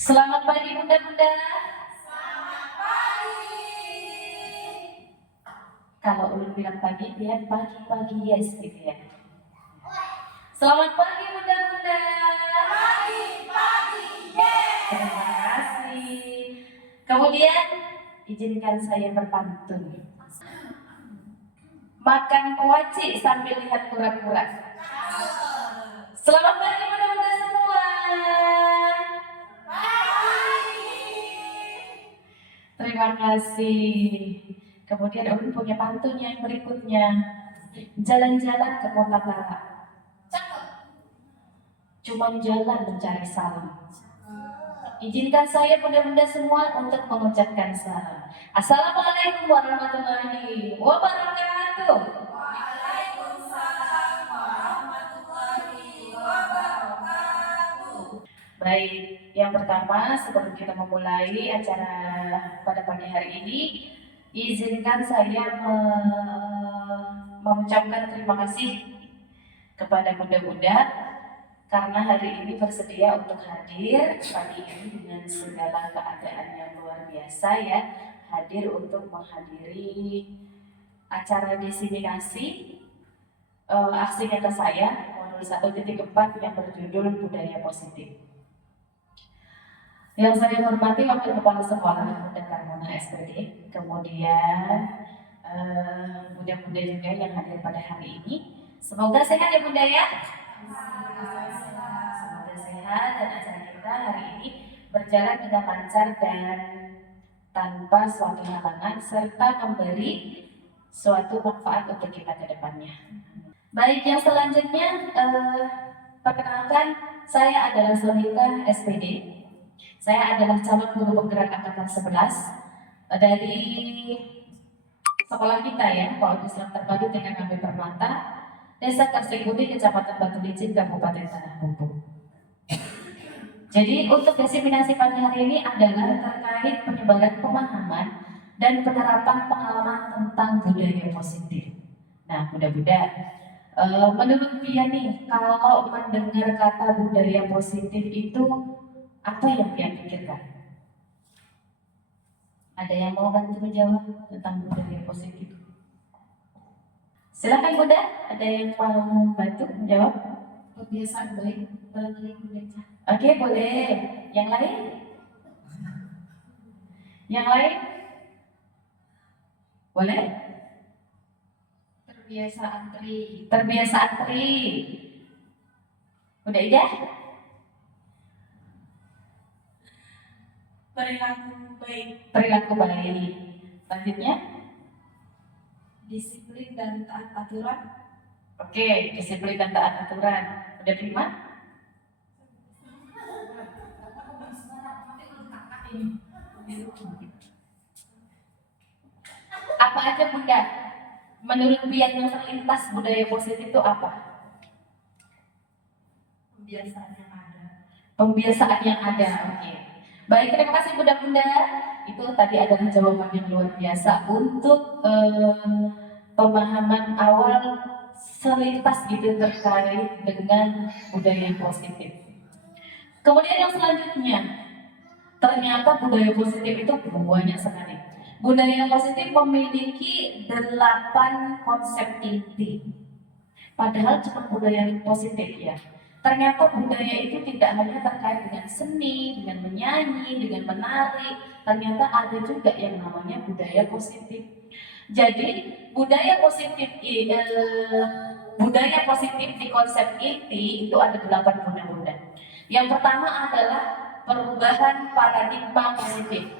Selamat pagi bunda-bunda. Selamat pagi. Kalau ulun bilang pagi, dia pagi-pagi yes gitu ya. Selamat pagi bunda-bunda. Pagi-pagi, yes. Terima kasih. Kemudian izinkan saya berpantun. Makan kuaci sambil lihat kura-kura. Selamat pagi bunda-bunda semua. Terima kasih. Kemudian ulun punya pantun yang berikutnya. Jalan-jalan ke kota Tara. Cuma jalan mencari salam. Izinkan saya bunda-bunda semua untuk mengucapkan salam. Assalamualaikum warahmatullahi wabarakatuh. Waalaikumsalam warahmatullahi wabarakatuh. Baik, yang pertama sebelum kita memulai acara pada pagi hari ini, izinkan saya mengucapkan terima kasih kepada bunda-bunda karena hari ini bersedia untuk hadir pagi ini dengan segala keadaan yang luar biasa ya, hadir untuk menghadiri acara diseminasi aksi nyata saya modul 1.4 yang berjudul Budaya Positif. Yang saya hormati Wakil Kepala Sekolah Bunda Carmona SPD, kemudian bunda-bunda juga yang hadir pada hari ini. Semoga sehat ya bunda ya. Semoga sehat dan acara kita hari ini berjalan dengan lancar dan tanpa suatu halangan serta memberi suatu manfaat untuk kita ke depannya. Baik, yang selanjutnya perkenalkan, saya adalah Sonika SPD. Saya adalah calon guru penggerak angkatan 11 dari sekolah kita ya, Paud Islam Terpadu TKKB Permata, Desa Karsikuti, Kecamatan Batu Licin, Kabupaten Tanah Bumbu. Jadi untuk diseminasi pagi hari ini adalah terkait penyebaran pemahaman dan penerapan pengalaman tentang budaya positif. Nah, bunda-bunda, menurut dia nih, kalau mendengar kata budaya positif itu apa yang dia pikirkan? Ada yang mau bantu menjawab tentang budaya positif? Silakan bunda, ada yang mau bantu menjawab? Kebiasaan baik barangkali membaca. Oke, boleh. Yang lain? Yang lain? Boleh? Terbiasa antri. Terbiasa antri. Udah Ida? Perilaku baik. Perilaku baik. Selanjutnya? Disiplin dan taat aturan. Oke, disiplin dan taat aturan. Udah terima? Apa aja bunda? Menurut Bian yang terlintas budaya positif itu apa? Kebiasaan yang ada. Pembiasaan yang ada. Oke. Baik, terima kasih bunda-bunda. Itu tadi adalah jawaban yang luar biasa untuk pemahaman awal selintas gitu terkait dengan budaya positif. Kemudian yang selanjutnya, ternyata budaya positif itu banyak sekali. Budaya positif memiliki 8 konsep inti. Padahal cuma budaya positif ya. Ternyata budaya itu tidak hanya terkait dengan seni, dengan menyanyi, dengan menari. Ternyata ada juga yang namanya budaya positif. Jadi budaya positif di konsep inti itu ada 8 bunda-bunda. Yang pertama adalah perubahan paradigma positif.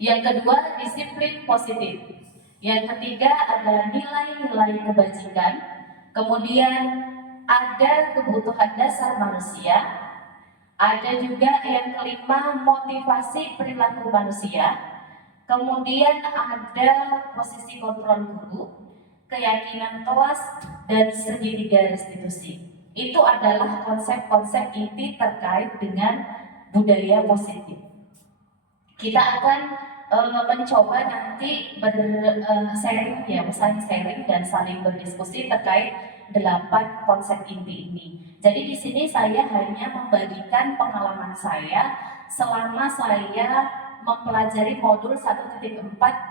Yang kedua, disiplin positif. Yang ketiga adalah nilai-nilai kebajikan. Kemudian ada kebutuhan dasar manusia. Ada juga yang kelima, motivasi perilaku manusia. Kemudian ada posisi kontrol guru, keyakinan kelas, dan segitiga restitusi. Itu adalah konsep-konsep inti terkait dengan budaya positif. Kita akan mencoba nanti sharing ya, saling sharing dan saling berdiskusi terkait 8 konsep inti ini. Jadi di sini saya hanya membagikan pengalaman saya selama saya mempelajari modul 1.4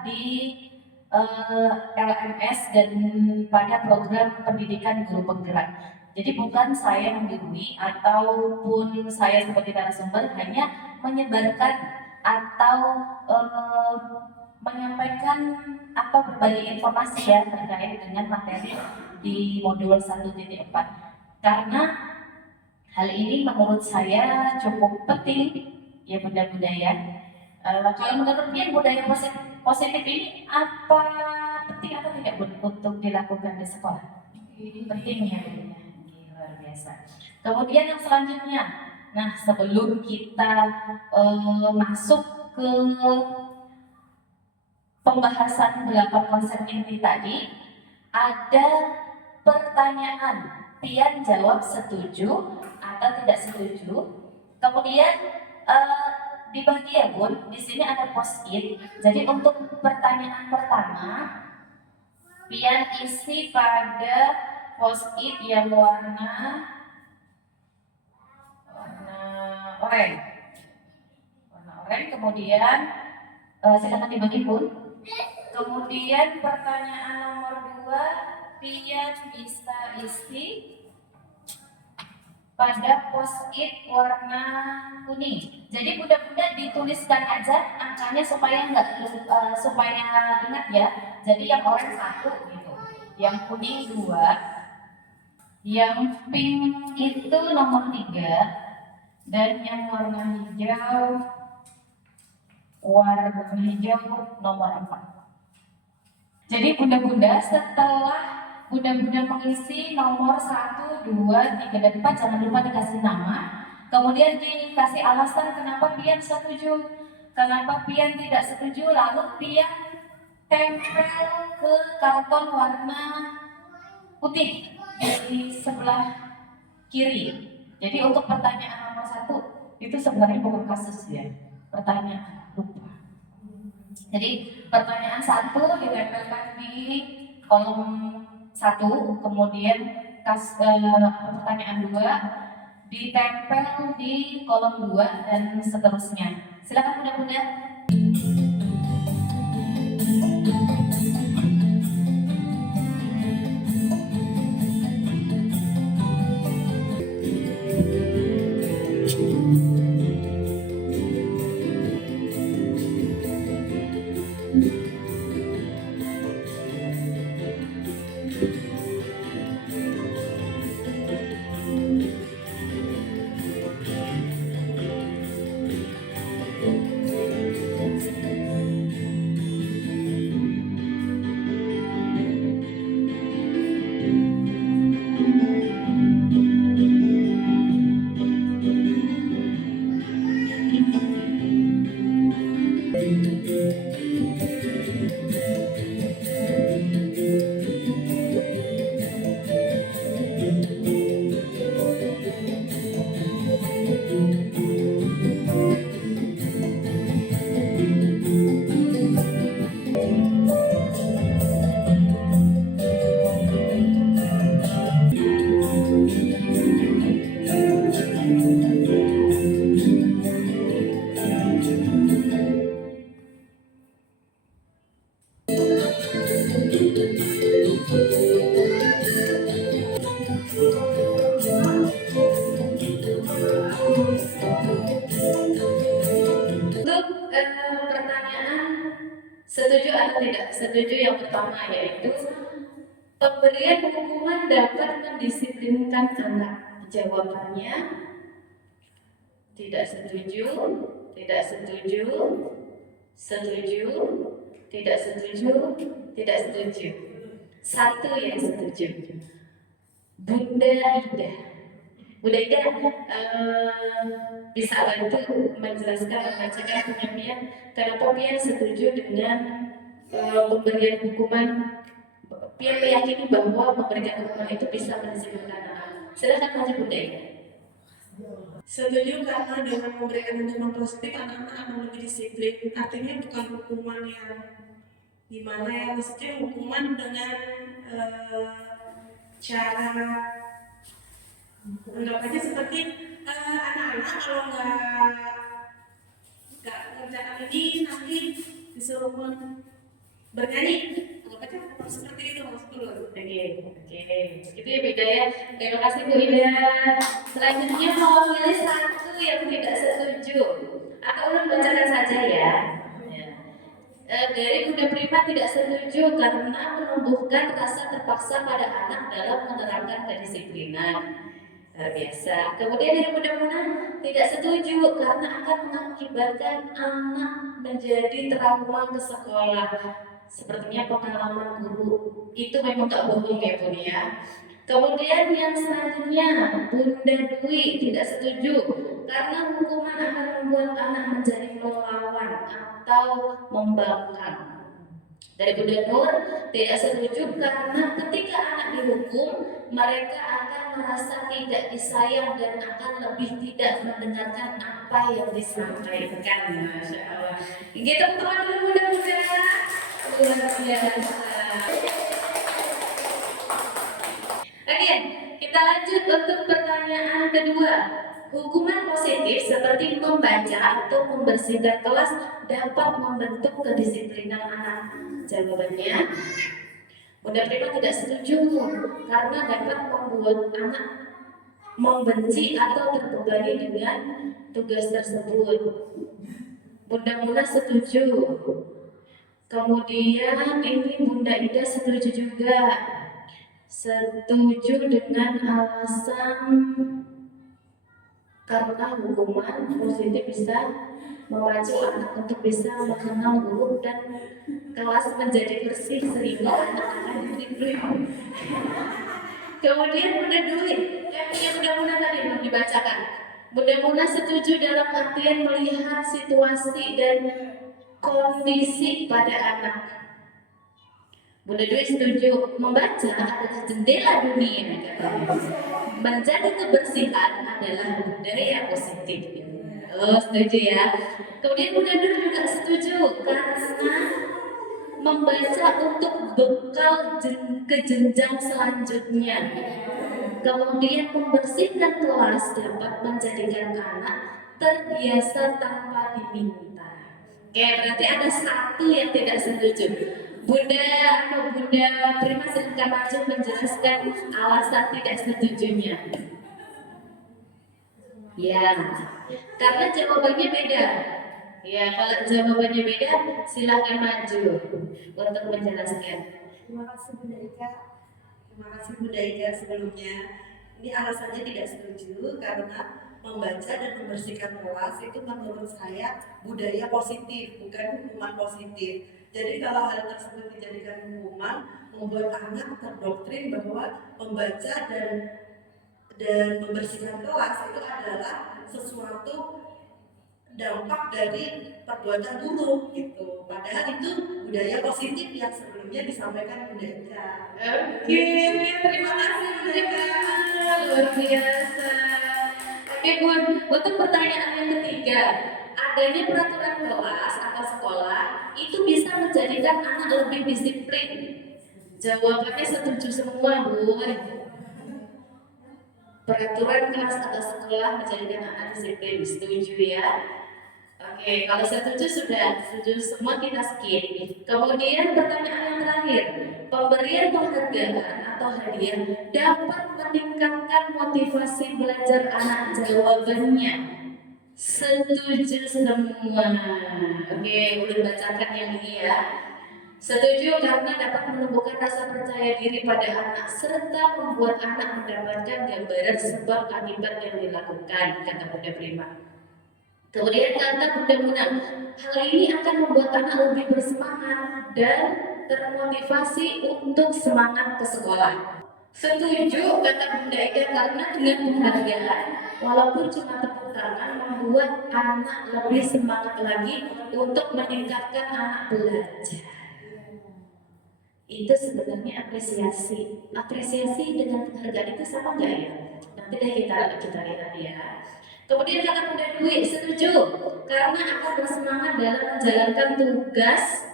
di LMS dan pada program pendidikan guru penggerak. Jadi bukan saya menggurui ataupun saya sebagai narasumber, hanya menyebarkan atau menyampaikan atau berbagi informasi ya terkait dengan materi di modul 1.4. Karena hal ini menurut saya cukup penting ya bunda-bunda ya. Kalau menurut dia budaya positif ini apa penting atau tidak Bun, untuk dilakukan di sekolah? Penting ya Bun. Luar biasa. Kemudian yang selanjutnya, nah sebelum kita masuk ke pembahasan 8 konsep inti tadi, ada pertanyaan. Pian jawab setuju atau tidak setuju. Kemudian dibagi ya Bun, di sini ada post-it. Jadi untuk pertanyaan pertama, Pian isi pada post-it yang warna oranye. Warna oranye, kemudian silakan dibagi Bun. Kemudian pertanyaan nomor 2, Pian bisa isi pada post-it warna kuning. Jadi bunda-bunda dituliskan aja angkanya supaya supaya ingat ya. Jadi yang oranye 1 gitu, yang kuning 2, yang pink itu nomor 3, dan yang warna hijau nomor 4. Jadi bunda-bunda setelah bunda-bunda mengisi nomor 1, 2, 3, dan 4, jangan lupa dikasih nama. Kemudian dikasih alasan kenapa Pian setuju, kenapa Pian tidak setuju, lalu Pian tempel ke karton warna putih di sebelah kiri. Jadi untuk pertanyaan nomor 1 itu sebenarnya bukan kasus ya, pertanyaan lupa. Jadi pertanyaan 1 ditempelkan di kolom 1, kemudian pertanyaan 2 ditempel di kolom 2 dan seterusnya. Silakan bunda-bunda. Setuju atau tidak setuju yang pertama yaitu pemberian hukuman dapat mendisiplinkan anak. Jawabannya tidak setuju, tidak setuju, setuju, tidak setuju, tidak setuju. 1 yang setuju. Bunda Ida. Bunda Ida bisa bantu menjelaskan, membacakan punya Pian kenapa Pian setuju dengan pemberian hukuman. Pian meyakini bahwa pemberian hukuman itu bisa mendisiplinkan anak. Silakan baca Bunda Ida. Setuju karena dengan memberikan hukuman positif anak-anak akan lebih disiplin. Artinya bukan hukuman yang gimana ya, maksudnya hukuman dengan cara anggap aja seperti anak-anak kalau nggak mengerjakan ini nanti disuruh bernyanyi, anggap aja seperti itu maksudnya. Oke. Itu ya beda ya. Terima kasih Bu Ida. Selanjutnya mau pilih satu yang tidak setuju. Atau ulun bacakan saja ya. Dari Bunda Prima tidak setuju karena menumbuhkan rasa terpaksa pada anak dalam menerapkan kedisiplinan. Luar biasa. Kemudian dari Bunda Muna tidak setuju karena akan mengakibatkan anak menjadi trauma ke sekolah. Sepertinya pengalaman guru itu memang tak bohong ya Bun ya. Kemudian yang selanjutnya Bunda Dwi tidak setuju karena hukuman akan membuat anak menjadi melawan atau membangkang. Dari Bunda Nur tidak setuju karena ketika anak dihukum mereka akan merasa tidak disayang dan akan lebih tidak mendengarkan apa yang disampaikan. Masya Allah. Gitu teman-teman mudah-mudahan luar biasa. Oke, kita lanjut untuk pertanyaan kedua. Hukuman positif seperti membaca atau membersihkan kelas dapat membentuk kedisiplinan anak. Jawabannya, Bunda Prima tidak setuju karena dapat membuat anak membenci atau terbebani dengan tugas tersebut. Bunda Muna setuju. Kemudian ini Bunda Ida setuju juga. Setuju dengan alasan karena hukuman positif bisa memacu anak untuk bisa mengenal guru dan kelas menjadi bersih sehingga anak akan disiplin. Kemudian Bunda Dwi yang punya Bunda Muna tadi belum dibacakan. Bunda Muna setuju dalam artian melihat situasi dan kondisi pada anak. Bunda Dwi setuju membaca adalah jendela dunia. Menjaga kebersihan adalah budaya positif. Oh, setuju ya. Kemudian Bunda Nur juga setuju karena membaca untuk bekal ke jenjang selanjutnya. Kemudian membersihkan kelas dapat menjadikan anak terbiasa tanpa diminta. Oke, berarti ada satu yang tidak setuju. Bunda Prima silakan maju menjelaskan alasan tidak setujunya. Ya, karena jawabannya beda. Ya, kalau jawabannya beda, silakan maju untuk menjelaskan. Terima kasih Bunda Ika. Terima kasih Bunda Ika sebelumnya. Ini alasannya tidak setuju karena membaca dan membersihkan kelas itu menurut saya budaya positif, bukan hukuman positif. Jadi kalau hal tersebut dijadikan hukuman, membuat anak terdoktrin bahwa membaca dan membersihkan kelas itu adalah sesuatu dampak dari perbuatan buruk gitu. Padahal itu budaya positif yang sebelumnya disampaikan Bunda Ika. Oke, terima kasih Bunda Ika. Luar biasa. Oke Bun, untuk pertanyaan yang ketiga, adanya peraturan kelas atau sekolah itu bisa menjadikan anak lebih disiplin. Jawabannya setuju semua Bun. Peraturan kelas atau sekolah menjadikan anak disiplin, setuju ya. Oke, kalau setuju sudah, setuju semua kita skip. Kemudian pertanyaan yang terakhir, pemberian penghargaan atau hadiah dapat meningkatkan motivasi belajar anak. Jawabannya setuju semua. Oke, udah bacakan yang ini ya. Setuju karena dapat menumbuhkan rasa percaya diri pada anak serta membuat anak mendapatkan gambaran sebab akibat yang dilakukan, kata Bunda Prima. Kemudian kata Bunda Muna, hal ini akan membuat anak lebih bersemangat dan termotivasi untuk semangat ke sekolah. Setuju kata Bunda Ika karena dengan penghargaan walaupun cuma tepuk tangan membuat anak lebih semangat lagi untuk meningkatkan anak belajar. Itu sebenarnya apresiasi dengan penghargaan itu sama nggak ya? Nanti deh kita lihat ya. Kemudian kata Bunda Dwi setuju karena akan bersemangat dalam menjalankan tugas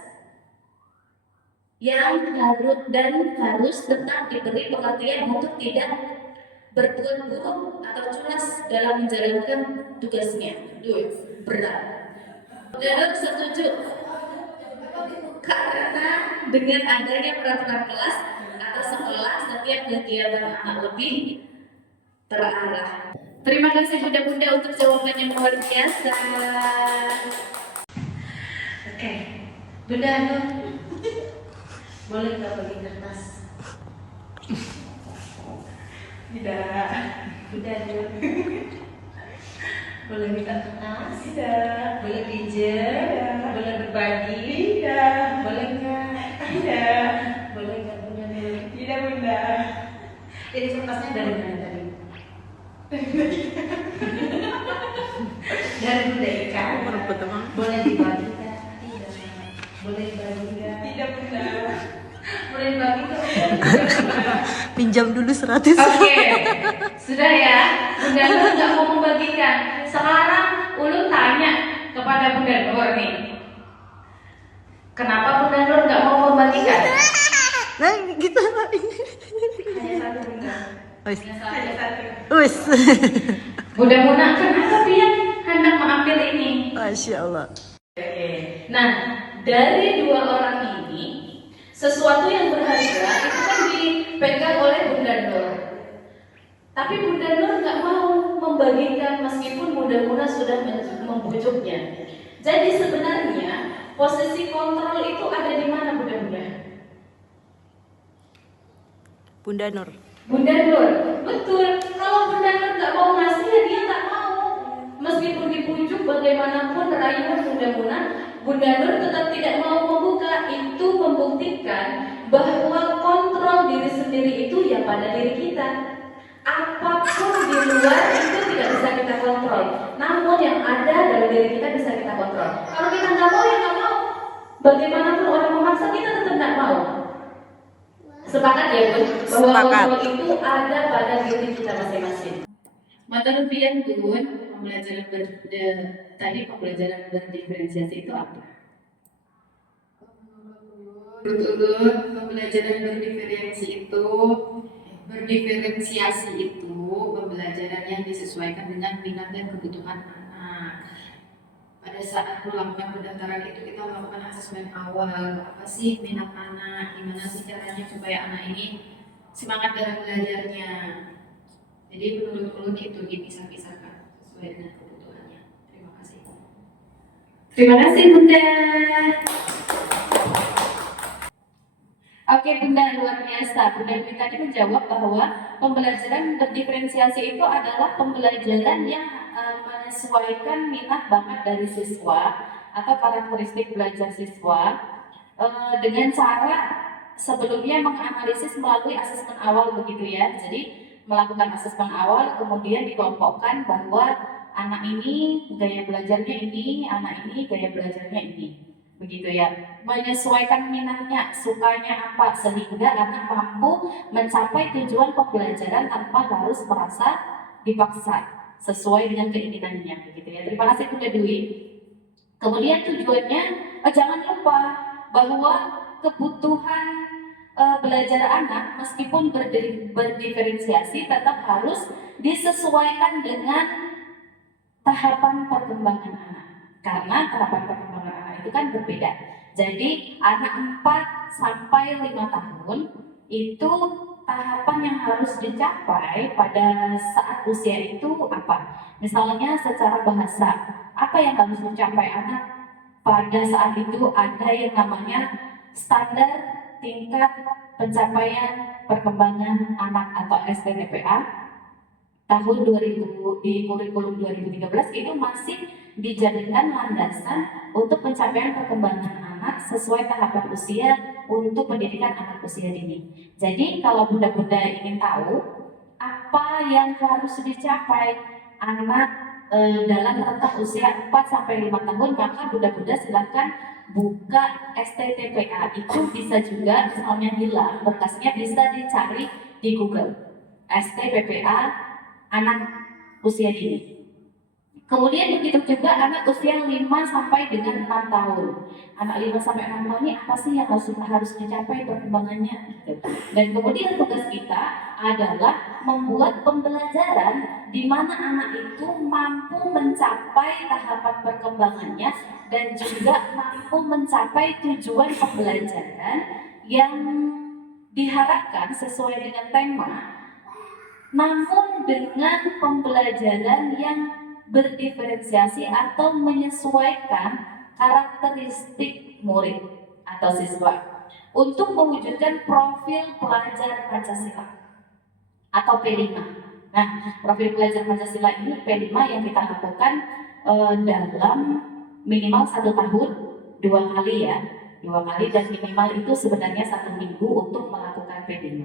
harus tetap diberi perhatian untuk tidak berbuat buruk atau culas dalam menjalankan tugasnya. Berat. Dalam setuju karena dengan adanya peraturan kelas atau sekolah setiap kegiatan anak lebih terarah. Terima kasih Bunda-Bunda untuk jawaban yang luar biasa. Oke, Bunda Nur, boleh nggak bagi kertas? Tidak. Bunda Nur, boleh minta kertas? Tidak. Boleh pinjam? Boleh berbagi? Tidak. Boleh nggak? Tidak. Boleh nggak Bunda Nur? Tidak, Bunda. Jadi kertasnya dari mana tadi? Dari Bunda Ika. Boleh dibagi nggak? Tidak. Boleh dibagi nggak? Tidak, Bunda. Boleh dibagi nggak? Pinjam dulu 100. Oke, sudah ya. Bunda Nur nggak mau membagikan. Sekarang Ulun tanya kepada Bunda Nur nih. Kenapa Bunda Nur nggak mau membagikan? Nah, gitu. Hanya satu Bunda. Wis. Hanya satu. Wis. Bunda Muna, kenapa dia hendak mengambil ini? Masya Allah. Nah, dari dua orang ini, sesuatu yang berharga itu kan dipegang oleh Bunda Nur. Tapi Bunda Nur nggak mau membagikan meskipun Bunda Muna sudah membujuknya. Jadi sebenarnya posisi kontrol itu ada di mana Bunda-Bunda? Bunda Nur. Bunda Nur, betul. Kalau Bunda Nur nggak mau ngasih, ya dia nggak mau. Meskipun dibujuk bagaimanapun rayuan Bunda Muna, Bunda Nur tetap tidak mau membuka. Itu membuktikan bahwa kontrol diri sendiri itu ya pada diri kita. Apapun di luar itu tidak bisa kita kontrol. Namun yang ada dalam diri kita bisa kita kontrol. Kalau kita nggak mau, ya nggak mau. Bagaimanapun orang memaksa, kita tetap nggak mau. Sepakat ya Bun, bahwa Sepakat. kontrol itu ada pada diri kita masing-masing. Menurut Pian Bun, pembelajaran berdiferensiasi itu apa? Menurut pembelajaran berdiferensiasi itu pembelajaran yang disesuaikan dengan minat dan kebutuhan anak. Pada saat melakukan pendaftaran itu kita melakukan asesmen awal, apa sih minat anak, gimana sih caranya supaya anak ini semangat dalam belajarnya. Jadi menurut Ulun itu dipisah-pisahkan sesuai dengan kebutuhannya. Terima kasih. Terima kasih Bunda. Oke Bunda, luar biasa. Bunda Dwi tadi menjawab bahwa pembelajaran berdiferensiasi itu adalah pembelajaran yang menyesuaikan minat bakat dari siswa atau karakteristik belajar siswa dengan cara sebelumnya menganalisis melalui asesmen awal begitu ya. Jadi melakukan asesmen awal kemudian dikelompokkan bahwa anak ini gaya belajarnya ini, anak ini gaya belajarnya ini. Begitu ya, menyesuaikan minatnya, sukanya apa sehingga anak mampu mencapai tujuan pembelajaran tanpa harus merasa dipaksa sesuai dengan keinginannya begitu ya. Terima kasih Bunda Dwi. Kemudian tujuannya jangan lupa bahwa kebutuhan belajar anak meskipun berdiferensiasi tetap harus disesuaikan dengan tahapan perkembangan anak. Karena tahapan perkembangan anak itu kan berbeda. Jadi anak 4 sampai 5 tahun itu tahapan yang harus dicapai pada saat usia itu apa? Misalnya secara bahasa, apa yang harus dicapai anak pada saat itu? Ada yang namanya standar tingkat pencapaian perkembangan anak atau STTPA tahun 2000 di kurikulum 2013 itu masih dijadikan landasan untuk pencapaian perkembangan anak sesuai tahapan usia untuk pendidikan anak usia dini. Jadi kalau bunda-bunda ingin tahu apa yang harus dicapai anak dalam rentang usia 4 sampai 5 tahun, maka bunda-bunda silakan buka STTPA. Itu bisa juga misalnya hilang berkasnya, bisa dicari di Google STTPA anak usia dini. Kemudian begitu juga anak usia 5 sampai dengan 6 tahun. Anak 5 sampai 6 tahun ini apa sih yang harus dicapai perkembangannya gitu. Dan kemudian tugas kita adalah membuat pembelajaran di mana anak itu mampu mencapai tahapan perkembangannya dan juga mampu mencapai tujuan pembelajaran yang diharapkan sesuai dengan tema, namun dengan pembelajaran yang berdiferensiasi atau menyesuaikan karakteristik murid atau siswa untuk mewujudkan profil pelajar Pancasila atau P5. Nah, profil pelajar Pancasila ini P5 yang kita lakukan dalam minimal 1 tahun 2 kali ya, 2 kali, dan minimal itu sebenarnya 1 minggu untuk melakukan P5.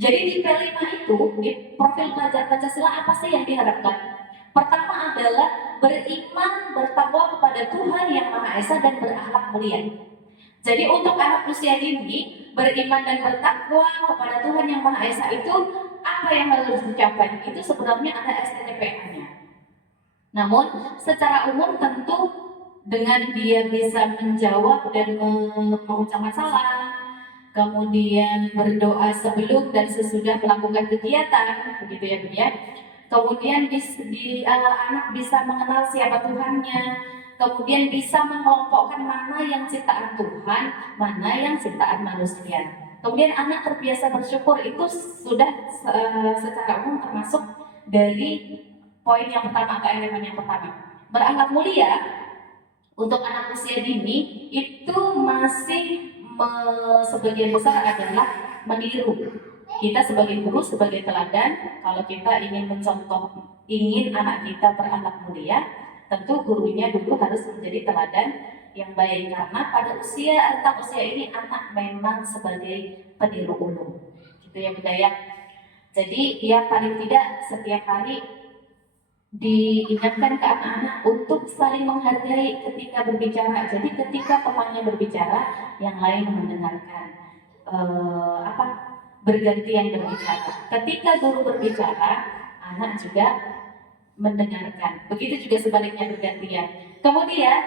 Jadi di P5 itu, di profil pelajar Pancasila apa sih yang diharapkan? Pertama adalah beriman, bertakwa kepada Tuhan Yang Maha Esa dan berakhlak mulia. Jadi untuk anak usia dini, beriman dan bertakwa kepada Tuhan Yang Maha Esa itu apa yang harus dicapai? Itu sebenarnya ada STTPA-nya. Namun secara umum tentu dengan dia bisa menjawab dan mengucapkan salam, kemudian berdoa sebelum dan sesudah melakukan kegiatan, begitu ya Bun ya. Kemudian anak bisa mengenal siapa Tuhannya, kemudian bisa mengelompokkan mana yang ciptaan Tuhan, mana yang ciptaan manusia. Kemudian anak terbiasa bersyukur, itu sudah secara umum termasuk dari poin yang pertama atau elemen yang pertama. Berakhlak mulia untuk anak usia dini itu masih sebagian besar adalah meniru. Kita sebagai guru, sebagai teladan, kalau kita ingin ingin anak kita berakhlak mulia, tentu gurunya dulu harus menjadi teladan yang baik, karena pada rentang usia ini anak memang sebagai peniru ulung, gitu ya budaya. Jadi ya paling tidak setiap hari diingatkan ke anak-anak untuk saling menghargai ketika berbicara. Jadi ketika temannya berbicara, yang lain mendengarkan. Bergantian berbicara. Ketika guru berbicara, anak juga mendengarkan. Begitu juga sebaliknya bergantian. Kemudian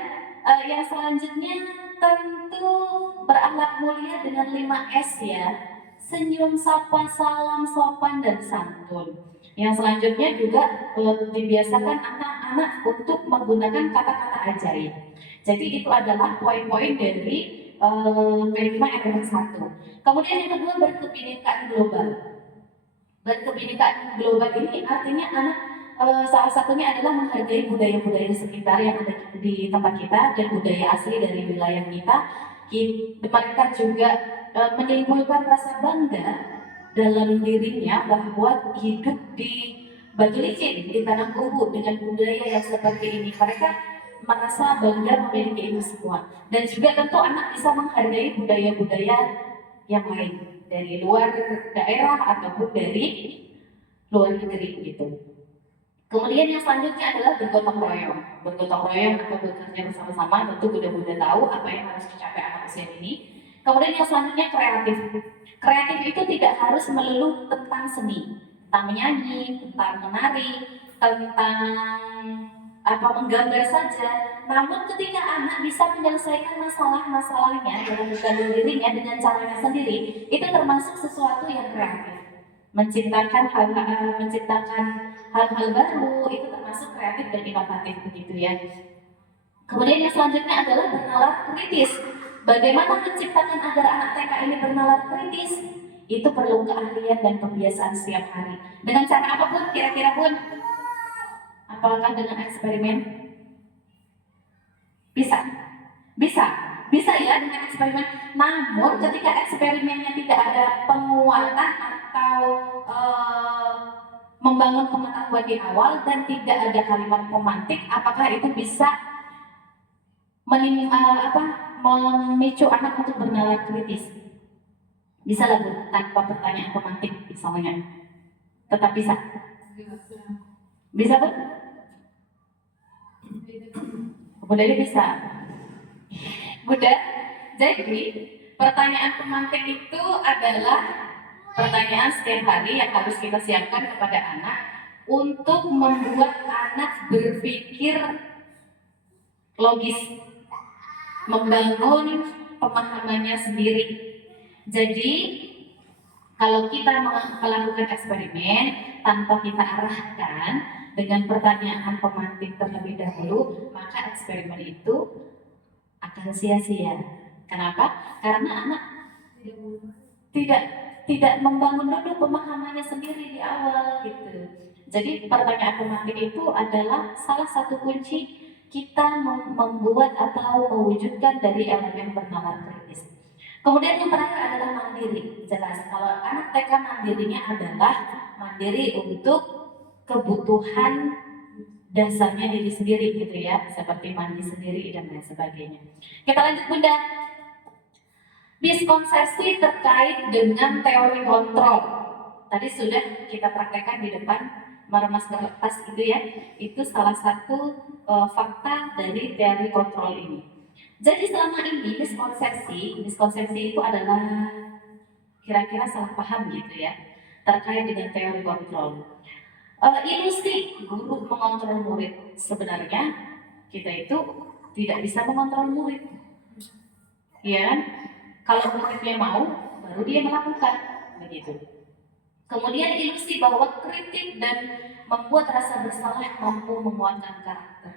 yang selanjutnya tentu berakhlak mulia dengan 5S ya. Senyum, sapa, salam, sopan, dan santun. Yang selanjutnya juga dibiasakan anak-anak untuk menggunakan kata-kata ajaib. Jadi itu adalah poin-poin dari P5 elemen 1. Kemudian yang kedua, berkebinekaan global. Berkebinekaan global ini artinya anak salah satunya adalah menghargai budaya-budaya sekitar yang ada di tempat kita dan budaya asli dari wilayah kita. Mereka juga menimbulkan rasa bangga dalam dirinya bahwa hidup di Batu Licin, di Tanah Kubu dengan budaya yang seperti ini. Mereka merasa bangga memiliki itu semua. Dan juga tentu anak bisa menghargai budaya-budaya yang lain dari luar daerah ataupun dari luar negeri gitu. Kemudian yang selanjutnya adalah bergotong royong. Bergotong royong atau bekerja bersama-sama, tentu bunda-bunda tahu apa yang harus dicapai anak usia ini. Kemudian yang selanjutnya kreatif. Kreatif itu tidak harus melulu tentang seni, tentang menyanyi, tentang menari, tentang menggambar saja. Namun ketika anak bisa menyelesaikan masalah-masalahnya dalam bergantung dirinya dengan caranya sendiri, itu termasuk sesuatu yang kreatif. Menciptakan hal-hal baru, itu termasuk kreatif dan inovatif begitu ya. Kemudian yang selanjutnya adalah bernalar kritis. Bagaimana menciptakan agar anak TK ini bernalar kritis? Itu perlu keahlian dan kebiasaan setiap hari. Dengan cara apapun kira-kira pun. Apakah dengan eksperimen? Bisa ya dengan eksperimen. Namun ketika eksperimennya tidak ada penguatan atau membangun pengetahuan di awal dan tidak ada kalimat pemantik, apakah itu bisa memicu anak untuk bernalar kritis? Bisa lah Bu, tanpa pertanyaan pemantik misalnya. Tetap bisa. Bisa Bu? Budaya bisa. Bunda, jadi pertanyaan pemantik itu adalah pertanyaan setiap hari yang harus kita siapkan kepada anak untuk membuat anak berpikir logis, membangun pemahamannya sendiri. Jadi kalau kita melakukan eksperimen tanpa kita arahkan dengan pertanyaan pemantik terlebih dahulu, maka eksperimen itu akan sia-sia. Kenapa? Karena anak tidak tidak membangun dulu pemahamannya sendiri di awal gitu. Jadi pertanyaan pemantik itu adalah salah satu kunci kita membuat atau mewujudkan dari elemen bernalar kritis. Kemudian yang terakhir adalah mandiri. Jelas kalau anak TK mandirinya adalah mandiri untuk kebutuhan dasarnya diri sendiri gitu ya, seperti mandi sendiri dan lain sebagainya. Kita lanjut Bunda. Miskonsepsi terkait dengan teori kontrol. Tadi sudah kita praktekkan di depan meremas kertas itu ya. Itu salah satu fakta dari teori kontrol ini. Jadi selama ini miskonsepsi itu adalah kira-kira salah paham gitu ya terkait dengan teori kontrol. Ilusi guru mengontrol murid. Sebenarnya kita itu tidak bisa mengontrol murid, ya. Kalau muridnya mau, baru dia melakukan begitu. Kemudian ilusi bahwa kritik dan membuat rasa bersalah mampu menguatkan karakter.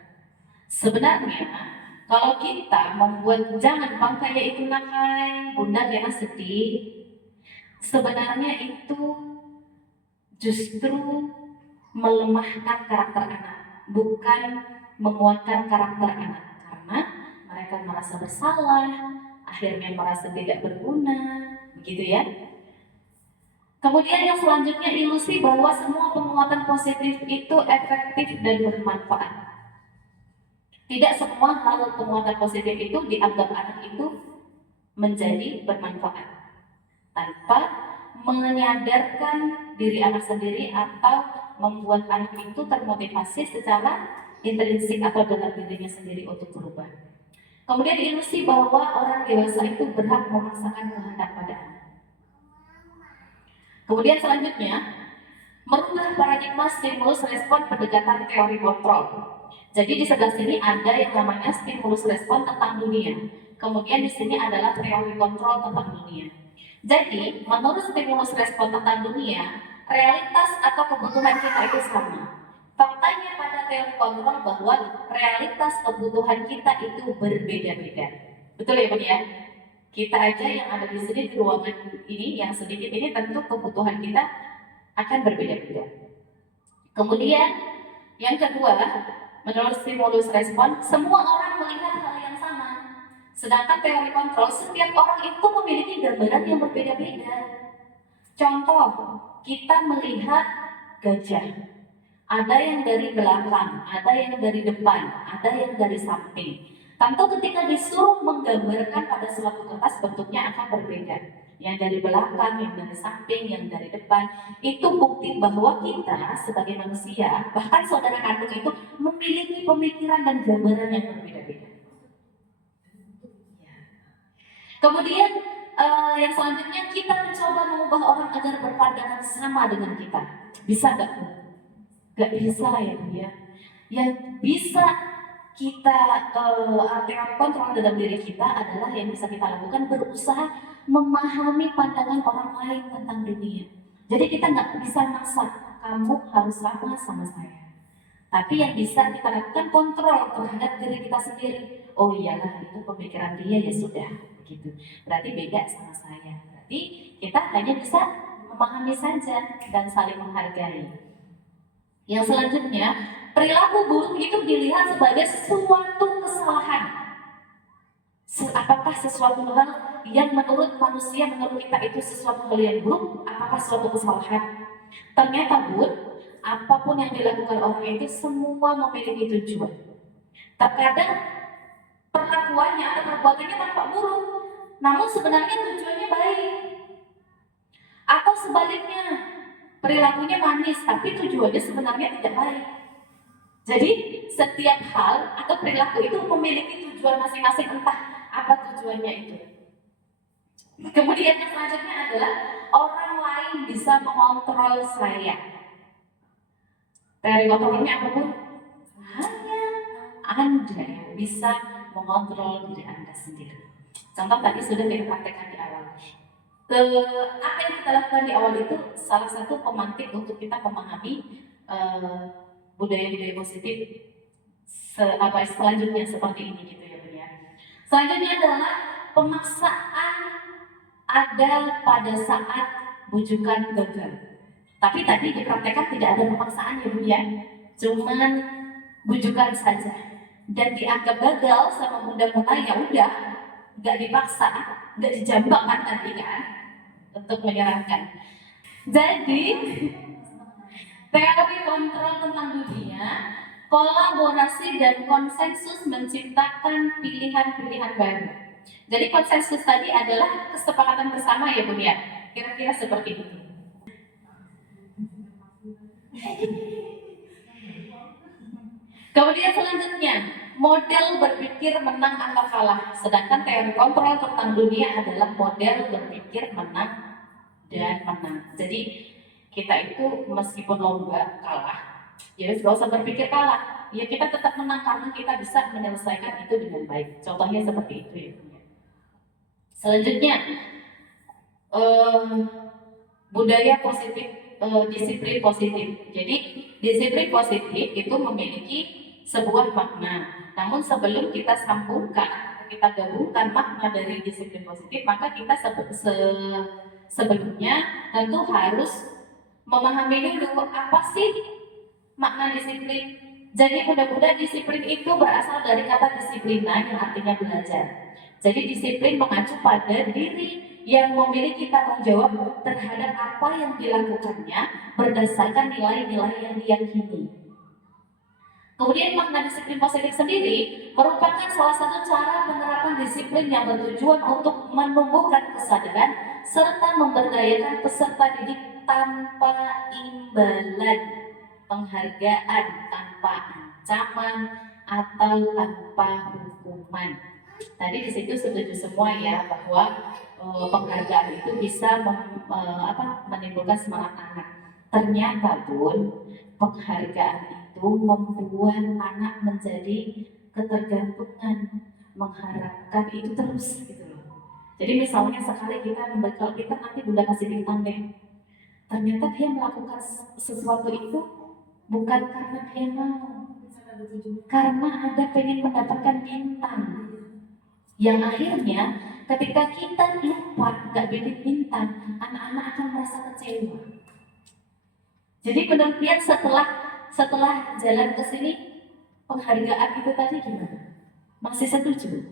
Sebenarnya kalau kita membuat jangan bangkainya itu nakai, bunda jangan sedih. Sebenarnya itu justru melemahkan karakter anak, bukan menguatkan karakter anak. Karena mereka merasa bersalah, akhirnya merasa tidak berguna, begitu ya. Kemudian yang selanjutnya ilusi bahwa semua penguatan positif itu efektif dan bermanfaat. Tidak semua hal penguatan positif itu dianggap anak itu menjadi bermanfaat tanpa menyadarkan diri anak sendiri atau membuat anak itu termotivasi secara intrinsik atau dalam dirinya sendiri untuk berubah. Kemudian ilusi bahwa orang dewasa itu berhak memaksakan kehendak pada anak. Kemudian selanjutnya merubah paradigma stimulus respon pendekatan teori kontrol. Jadi di sebelah sini ada yang namanya stimulus respon tentang dunia. Kemudian di sini adalah teori kontrol tentang dunia. Jadi menurut stimulus respon tentang dunia, realitas atau kebutuhan kita itu sama. Faktanya pada teori kontrol bahwa realitas kebutuhan kita itu berbeda-beda. Betul ya Bun ya? Kita aja yang ada di sini di ruangan ini yang sedikit ini tentu kebutuhan kita akan berbeda-beda. Kemudian yang kedua, menurut stimulus respon, semua orang melihat hal yang sama. Sedangkan teori kontrol, setiap orang itu memiliki gambaran yang berbeda-beda. Contoh, kita melihat gajah. Ada yang dari belakang, ada yang dari depan, ada yang dari samping. Tentu ketika disuruh menggambarkan pada suatu kertas bentuknya akan berbeda. Yang dari belakang, yang dari samping, yang dari depan. Itu bukti bahwa kita sebagai manusia, bahkan saudara kandung itu memiliki pemikiran dan gambaran yang berbeda-beda. Kemudian yang selanjutnya kita mencoba mengubah orang agar berpandangan sama dengan kita. Bisa nggak? Nggak bisa ya. Yang bisa kita teori kontrol dalam diri kita adalah yang bisa kita lakukan berusaha memahami pandangan orang lain tentang dunia. Jadi kita nggak bisa maksa kamu harus sama saya. Tapi yang bisa kita lakukan kontrol terhadap diri kita sendiri. Oh iyalah itu pemikiran dia ya sudah begitu. Berarti beda sama saya. Berarti kita hanya bisa memahami saja dan saling menghargai. Yang selanjutnya, perilaku buruk itu dilihat sebagai suatu kesalahan. Apakah sesuatu hal yang menurut manusia, menurut kita itu sesuatu hal yang buruk? Apakah suatu kesalahan? Ternyata Bun, apapun yang dilakukan orang itu semua memiliki tujuan. Terkadang perlakuannya atau perbuatannya tampak buruk, namun sebenarnya tujuannya baik. Atau sebaliknya, perilakunya manis, tapi tujuannya sebenarnya tidak baik. Jadi setiap hal atau perilaku itu memiliki tujuan masing-masing, entah apa tujuannya itu. Kemudian yang selanjutnya adalah orang lain bisa mengontrol saya. Teori kontrolnya apa pun? Hanya Anda yang bisa mengontrol diri Anda sendiri. Contoh tadi sudah kita praktekkan di awal. Apa yang kita lakukan di awal itu salah satu pemantik untuk kita memahami budaya-budaya positif selanjutnya seperti ini gitu ya Bu ya. Selanjutnya adalah pemaksaan ada pada saat bujukan gagal. Tapi tadi dipraktekkan tidak ada pemaksaan ya Bu ya, cuman bujukan saja. Dan dianggap gagal sama Bunda Muna, ya udah, nggak dipaksa, nggak dijambak kan tadi kan, untuk menyerahkan. Jadi teori kontrol tentang dunia, kolaborasi dan konsensus menciptakan pilihan-pilihan baru. Jadi konsensus tadi adalah kesepakatan bersama ya Bu ya, kira-kira seperti itu. Kemudian selanjutnya, model berpikir menang atau kalah. Sedangkan teori kontrol tentang dunia adalah model berpikir menang dan menang. Jadi kita itu meskipun lomba kalah, ya gak usah berpikir kalah. Ya kita tetap menang karena kita bisa menyelesaikan itu dengan baik. Contohnya seperti itu ya. Selanjutnya, budaya positif, disiplin positif. Jadi disiplin positif itu memiliki sebuah makna. Namun sebelum kita sambungkan, kita gabungkan makna dari disiplin positif, maka kita sebelumnya tentu harus memahami dulu apa sih makna disiplin. Jadi mudah-mudahan disiplin itu berasal dari kata disiplina yang artinya belajar. Jadi disiplin mengacu pada diri yang memiliki tanggung jawab terhadap apa yang dilakukannya berdasarkan nilai-nilai yang diyakini. Kemudian makna disiplin positif sendiri merupakan salah satu cara penerapan disiplin yang bertujuan untuk menumbuhkan kesadaran serta memberdayakan peserta didik tanpa imbalan, penghargaan tanpa ancaman atau tanpa hukuman. Tadi di situ setuju semua ya bahwa penghargaan itu bisa menimbulkan semangat anak. Ternyata pun penghargaan itu membuat anak menjadi ketergantungan, mengharapkan itu terus gitu loh. Jadi misalnya sekali kita membekal kita nanti Bunda kasih bintang deh. Ternyata dia melakukan sesuatu itu bukan karena dia mau, karena ada pengen mendapatkan bintang. Yang akhirnya ketika kita lupa gak bikin bintang, anak-anak akan merasa kecewa. Jadi menurut dia setelah jalan ke sini, penghargaan itu tadi gimana? Masih setuju?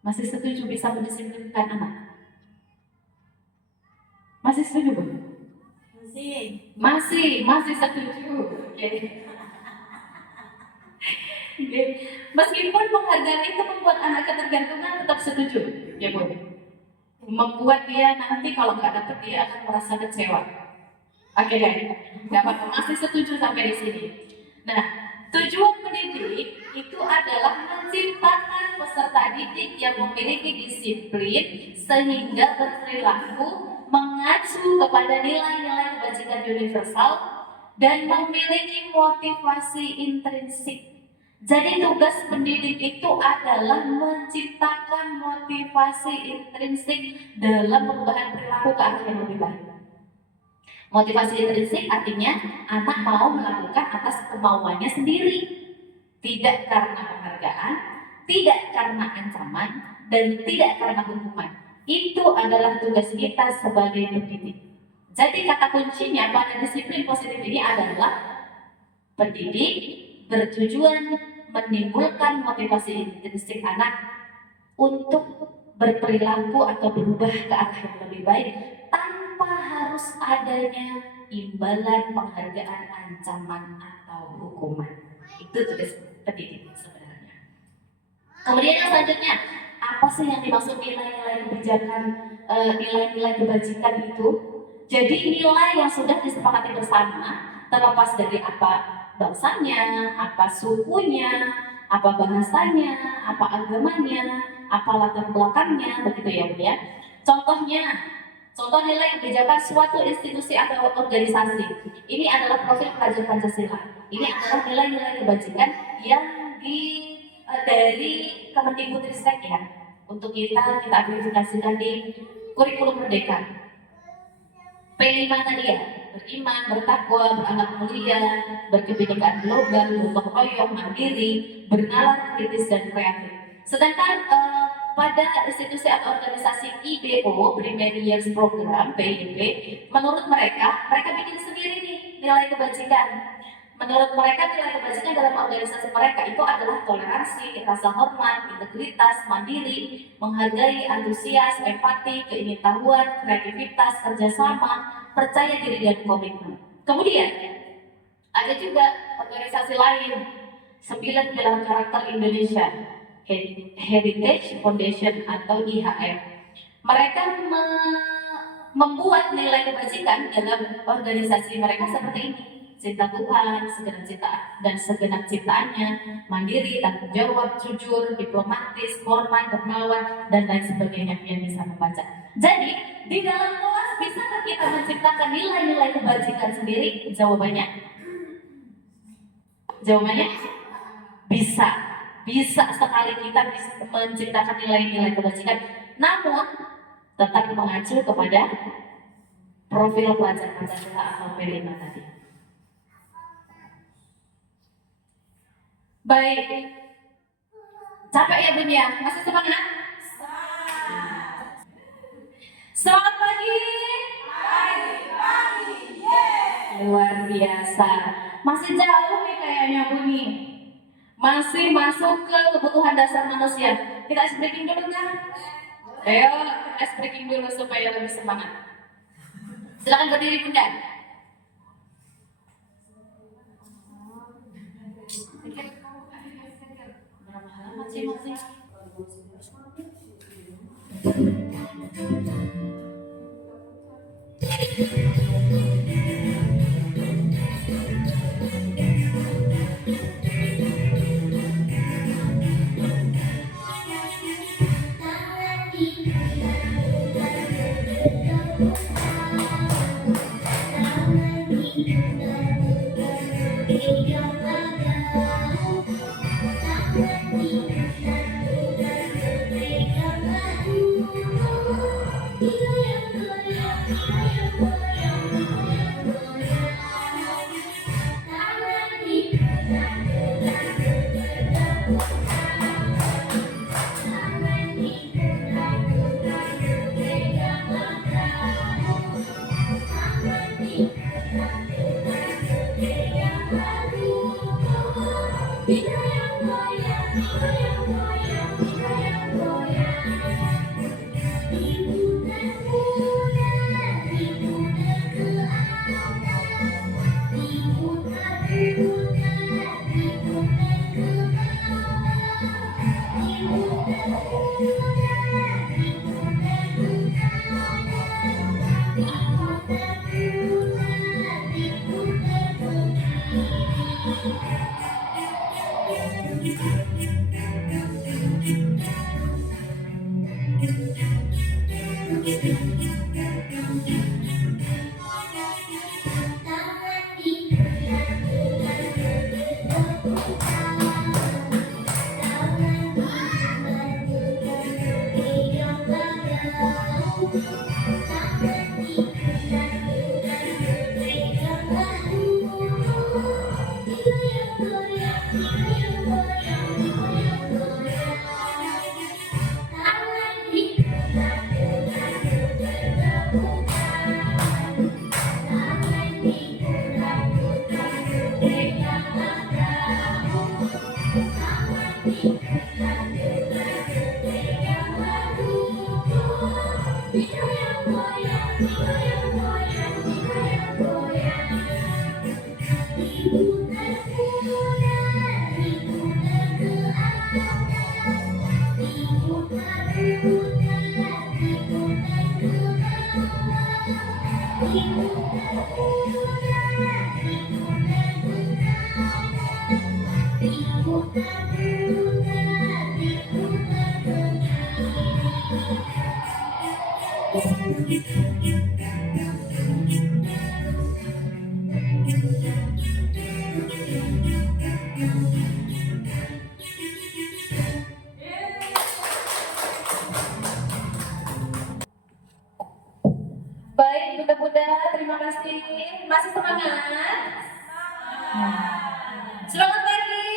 Masih setuju bisa mendisiplinkan anak? Masih setuju Bu? Masih setuju. Oke. Meskipun penghargaan itu membuat anak ketergantungan, tetap setuju, ya Bu. Membuat dia nanti kalau nggak dapet dia akan merasa kecewa. Oke deh, dapat masih setuju sampai di sini. Nah, tujuan mendidik itu adalah menciptakan peserta didik yang memiliki disiplin sehingga berperilaku mengacu kepada nilai-nilai kebajikan universal dan memiliki motivasi intrinsik. Jadi tugas pendidik itu adalah menciptakan motivasi intrinsik dalam perubahan perilaku ke arah yang lebih baik. Motivasi intrinsik artinya anak mau melakukan atas kemauannya sendiri, tidak karena penghargaan, tidak karena ancaman, dan tidak karena hukuman. Itu adalah tugas kita sebagai pendidik. Jadi kata kuncinya pada disiplin positif ini adalah pendidik bertujuan menimbulkan motivasi intrinsik anak untuk berperilaku atau berubah ke arah yang lebih baik tanpa harus adanya imbalan, penghargaan, ancaman, atau hukuman. Itu tugas pendidik sebenarnya. Kemudian yang selanjutnya, apa sih yang dimaksud nilai-nilai kebijakan, nilai-nilai kebajikan itu? Jadi nilai yang sudah disepakati bersama, terlepas dari apa bangsanya, apa sukunya, apa bahasanya, apa agamanya, apa latar belakangnya, begitu ya Bu ya. Contoh nilai kebijakan suatu institusi atau organisasi. Ini adalah profil pelajar Pancasila. Ini adalah nilai-nilai kebajikan yang dari Kemendikbudristek ya. Untuk kita aplikasikan di kurikulum Merdeka. P5 tadi ya, beriman, bertakwa, berakhlak mulia, berkebinekaan global, gotong royong, mandiri, bernalar, kritis dan kreatif. Sedangkan pada institusi atau organisasi IBO, Primary Years Program, PYP, menurut mereka bikin sendiri nih nilai kebajikan. Menurut mereka nilai kebajikan dalam organisasi mereka itu adalah toleransi, rasa hormat, integritas, mandiri, menghargai, antusias, empati, keingintahuan, kreativitas, kerjasama, percaya diri dan komitmen. Kemudian ada juga organisasi lain, 9 pilar karakter Indonesia, Heritage Foundation atau IHF. Mereka membuat nilai kebajikan dalam organisasi mereka seperti ini: cinta Tuhan, segenap ciptaannya, mandiri, tanggung jawab, jujur, diplomatis, hormat, dermawan, dan lain sebagainya yang bisa membaca. Jadi, di dalam kelas bisakah kita menciptakan nilai-nilai kebajikan sendiri? Jawabannya bisa. Bisa sekali kita menciptakan nilai-nilai kebajikan, namun tetap mengacu kepada profil pelajar Pancasila atau P5 tadi. Baik, capek ya Bun ya? Masih semangat? Selamat pagi. Luar biasa. Masih jauh nih kayaknya Bun nih. Masih masuk ke kebutuhan dasar manusia. Kita ice breaking dulu kan? Ayo, kita ice breaking dulu supaya lebih semangat. Silakan berdiri Bunda. Berapa halaman sih masih? Baik, Bunda-Bunda, terima kasih. Masih semangat? Semangat lagi?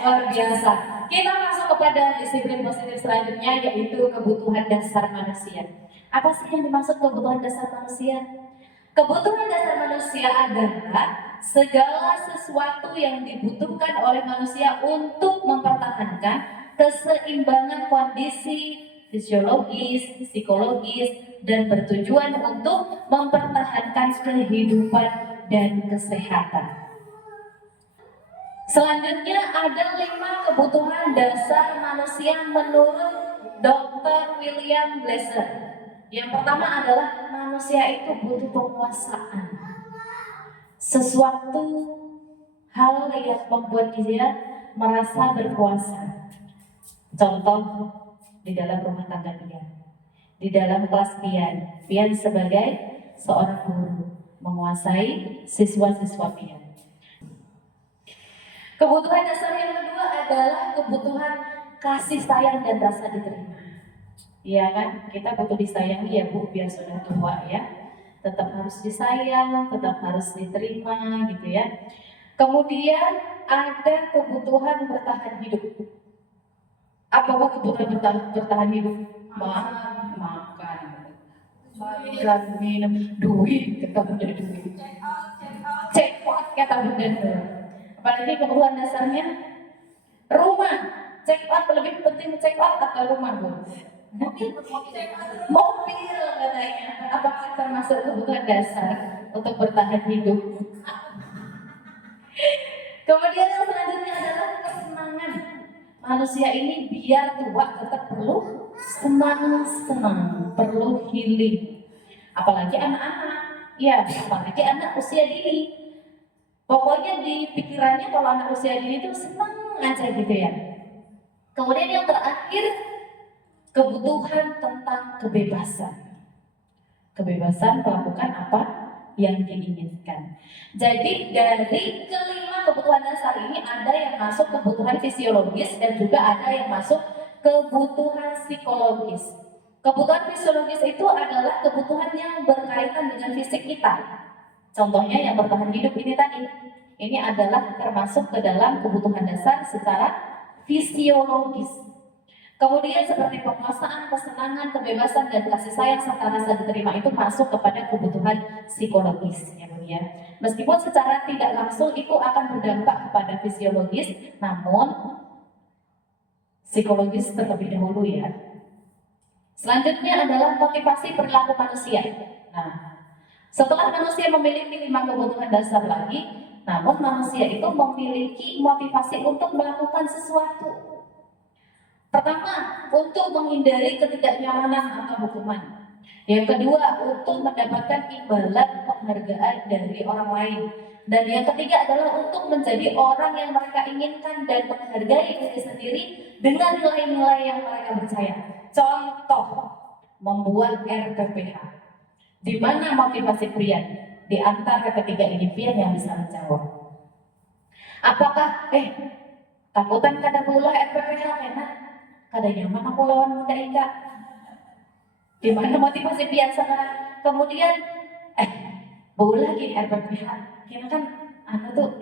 Luar biasa. Kita masuk kepada disiplin positif selanjutnya, yaitu kebutuhan dasar manusia. Apa sih yang dimaksud kebutuhan dasar manusia? Kebutuhan dasar manusia adalah segala sesuatu yang dibutuhkan oleh manusia untuk mempertahankan keseimbangan kondisi fisiologis, psikologis, dan bertujuan untuk mempertahankan kehidupan dan kesehatan. Selanjutnya ada 5 kebutuhan dasar manusia menurut Dr. William Glasser. Yang pertama adalah manusia itu butuh penguasaan. Sesuatu hal yang membuat dia merasa berkuasa. Contoh di dalam rumah tangga dia, di dalam kelas Pian sebagai seorang guru menguasai siswa-siswa Pian. Kebutuhan dasar yang kedua adalah kebutuhan kasih sayang dan rasa diterima. Iya kan, kita butuh disayangi ya Bu, biar sudah tua ya. Tetap harus disayang, tetap harus diterima gitu ya. Kemudian ada kebutuhan bertahan hidup. Apa Bu kebutuhan bertahan hidup? Makan, minum, duit, kita punya duit. Cekpot kata Bunda. Apalagi kebutuhan dasarnya rumah. Check out, lebih penting check out atau rumah Bu? Mobil katanya. Apakah termasuk kebutuhan dasar untuk bertahan hidup? Kemudian yang selanjutnya adalah kesenangan. Manusia ini biar tua tetap perlu senang-senang, perlu healing. Apalagi anak-anak, ya apalagi anak usia dini. Pokoknya di pikirannya kalau anak usia dini itu senang aja gitu ya. Kemudian yang terakhir, kebutuhan tentang kebebasan. Kebebasan melakukan apa yang diinginkan. Jadi dari kelima kebutuhan dasar ini ada yang masuk kebutuhan fisiologis dan juga ada yang masuk kebutuhan psikologis. Kebutuhan fisiologis itu adalah kebutuhan yang berkaitan dengan fisik kita. Contohnya yang bertahan hidup ini tadi, ini adalah termasuk ke dalam kebutuhan dasar secara fisiologis. Kemudian seperti penguasaan, kesenangan, kebebasan, dan kasih sayang serta rasa diterima itu masuk kepada kebutuhan psikologis ya Bu ya. Meskipun secara tidak langsung itu akan berdampak kepada fisiologis, namun psikologis terlebih dahulu ya. Selanjutnya adalah motivasi perilaku manusia. Nah, setelah manusia memiliki 5 kebutuhan dasar lagi, namun manusia itu memiliki motivasi untuk melakukan sesuatu. Pertama, untuk menghindari ketidaknyamanan atau hukuman. Yang kedua, untuk mendapatkan imbalan penghargaan dari orang lain. Dan yang ketiga adalah untuk menjadi orang yang mereka inginkan dan menghargai diri sendiri dengan nilai-nilai yang mereka percaya. Contoh, membuat RPPH. Di mana motivasi Pian? Di antara ketiga ini Pian yang bisa menjawab. Apakah takutan kada pula RPPH enak? Kada nyaman aku lawan Bunda Ika. Di mana motivasi Pian sekarang? Kemudian baru lagi RPPH. Kira kan tuh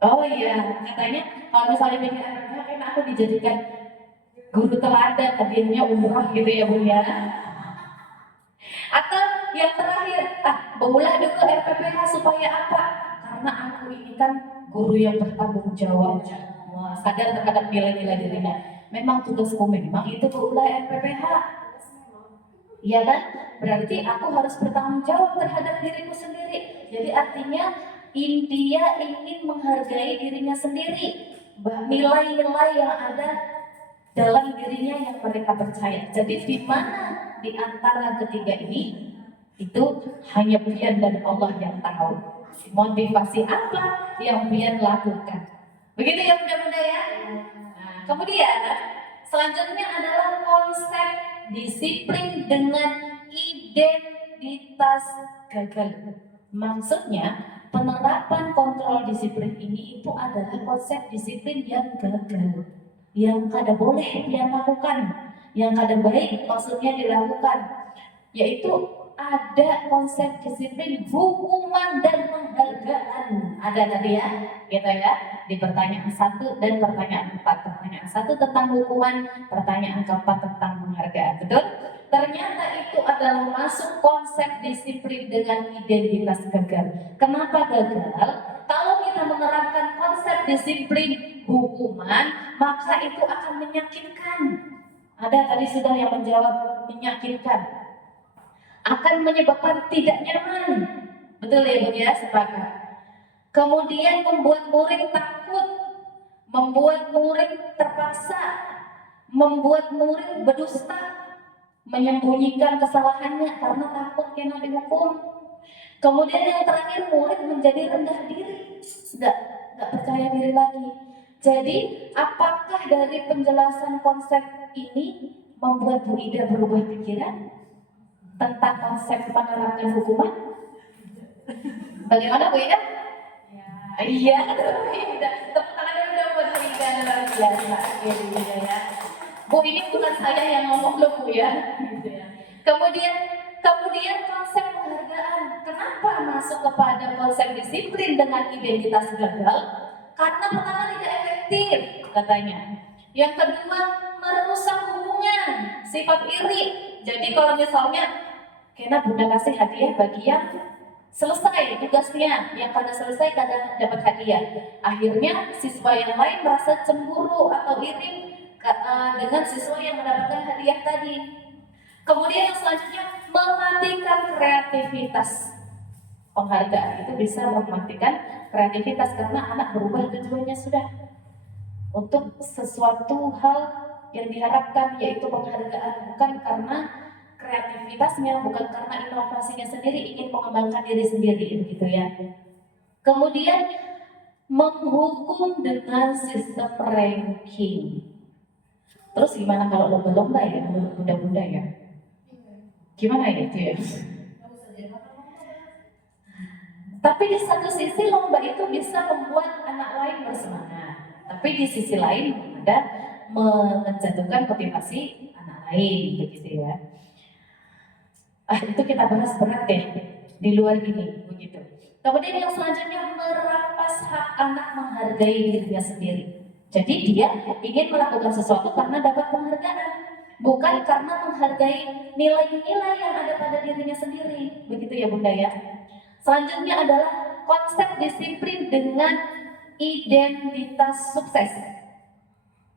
oh iya, katanya kalau misalnya bikin RPPH kayaknya aku dijadikan guru teladan, hadiahnya umroh gitu ya Bu ya. Atau yang terakhir, barulah dulu RPPH supaya apa? Karena aku ini kan guru yang bertanggung jawab, sadar terhadap nilai-nilai dirinya. Memang tugasku memang itu barulah RPPH. Iya kan? Berarti aku harus bertanggung jawab terhadap diriku sendiri. Jadi artinya dia ingin menghargai dirinya sendiri, nilai-nilai yang ada dalam dirinya yang mereka percaya. Jadi di mana di antara ketiga ini itu hanya Pian dan Allah yang tahu motivasi apa yang Pian lakukan. Begitu ya Bunda-Bunda ya. Nah, kemudian selanjutnya adalah konsep disiplin dengan identitas gagal. Maksudnya penerapan kontrol disiplin ini itu adalah konsep disiplin yang gagal, yang kada boleh dia lakukan. yang kadang baik maksudnya dilakukan, yaitu ada konsep disiplin, hukuman dan penghargaan. Ada tadi ya, gitu ya, di pertanyaan 1 dan pertanyaan 4. Pertanyaan 1 tentang hukuman, pertanyaan keempat tentang penghargaan. Betul? Ternyata itu adalah masuk konsep disiplin dengan identitas gagal. Kenapa gagal? Kalau kita menerapkan konsep disiplin hukuman, maka itu akan menyakitkan. Ada tadi sudah yang menjawab menyakitkan, akan menyebabkan tidak nyaman. Betul ya Bu ya, sepakat. Kemudian membuat murid takut, membuat murid terpaksa, membuat murid berdusta, menyembunyikan kesalahannya karena takut kena dihukum. Kemudian yang terakhir, murid menjadi rendah diri, nggak percaya diri lagi. Jadi apakah dari penjelasan konsep ini membuat Bu Ida berubah pikiran tentang konsep penerapkan hukuman? Bagaimana Bu Ida? Iya, Bu Ida. Tepuk tangan dulu buat Bu Ida, luar biasa. Ya. Bu, ini bukan saya yang ngomong loh Bu ya. Gitu ya. Kemudian konsep penghargaan. Kenapa masuk kepada konsep disiplin dengan identitas gagal? Karena pertama tidak efektif katanya. Yang kedua merusak hubungan, sifat iri. Jadi kalau misalnya Kena Bunda kasih hadiah bagi yang selesai tugasnya, yang pada selesai kadang dapat hadiah. Akhirnya siswa yang lain merasa cemburu atau iri dengan siswa yang mendapatkan hadiah tadi. Kemudian yang selanjutnya mematikan kreativitas. Penghargaan itu bisa mematikan kreativitas karena anak berubah tujuannya sudah untuk sesuatu hal yang diharapkan, yaitu penghargaan, bukan karena kreativitasnya, bukan karena inovasinya sendiri, ingin mengembangkan diri sendiri, begitu ya. Kemudian menghukum dengan sistem ranking. Terus gimana kalau lomba-lomba ya, menurut bunda-bunda ya? Gimana ya itu ya? Tapi di satu sisi lomba itu bisa membuat anak lain bersemangat, tapi di sisi lain ada menjatuhkan motivasi anak lain, begitu ya. Itu kita bahas berat deh di luar ini, begitu. Kemudian yang selanjutnya merampas hak anak menghargai dirinya sendiri. Jadi dia ingin melakukan sesuatu karena dapat penghargaan, bukan karena menghargai nilai-nilai yang ada pada dirinya sendiri, begitu ya Bunda ya. Selanjutnya adalah konsep disiplin dengan identitas sukses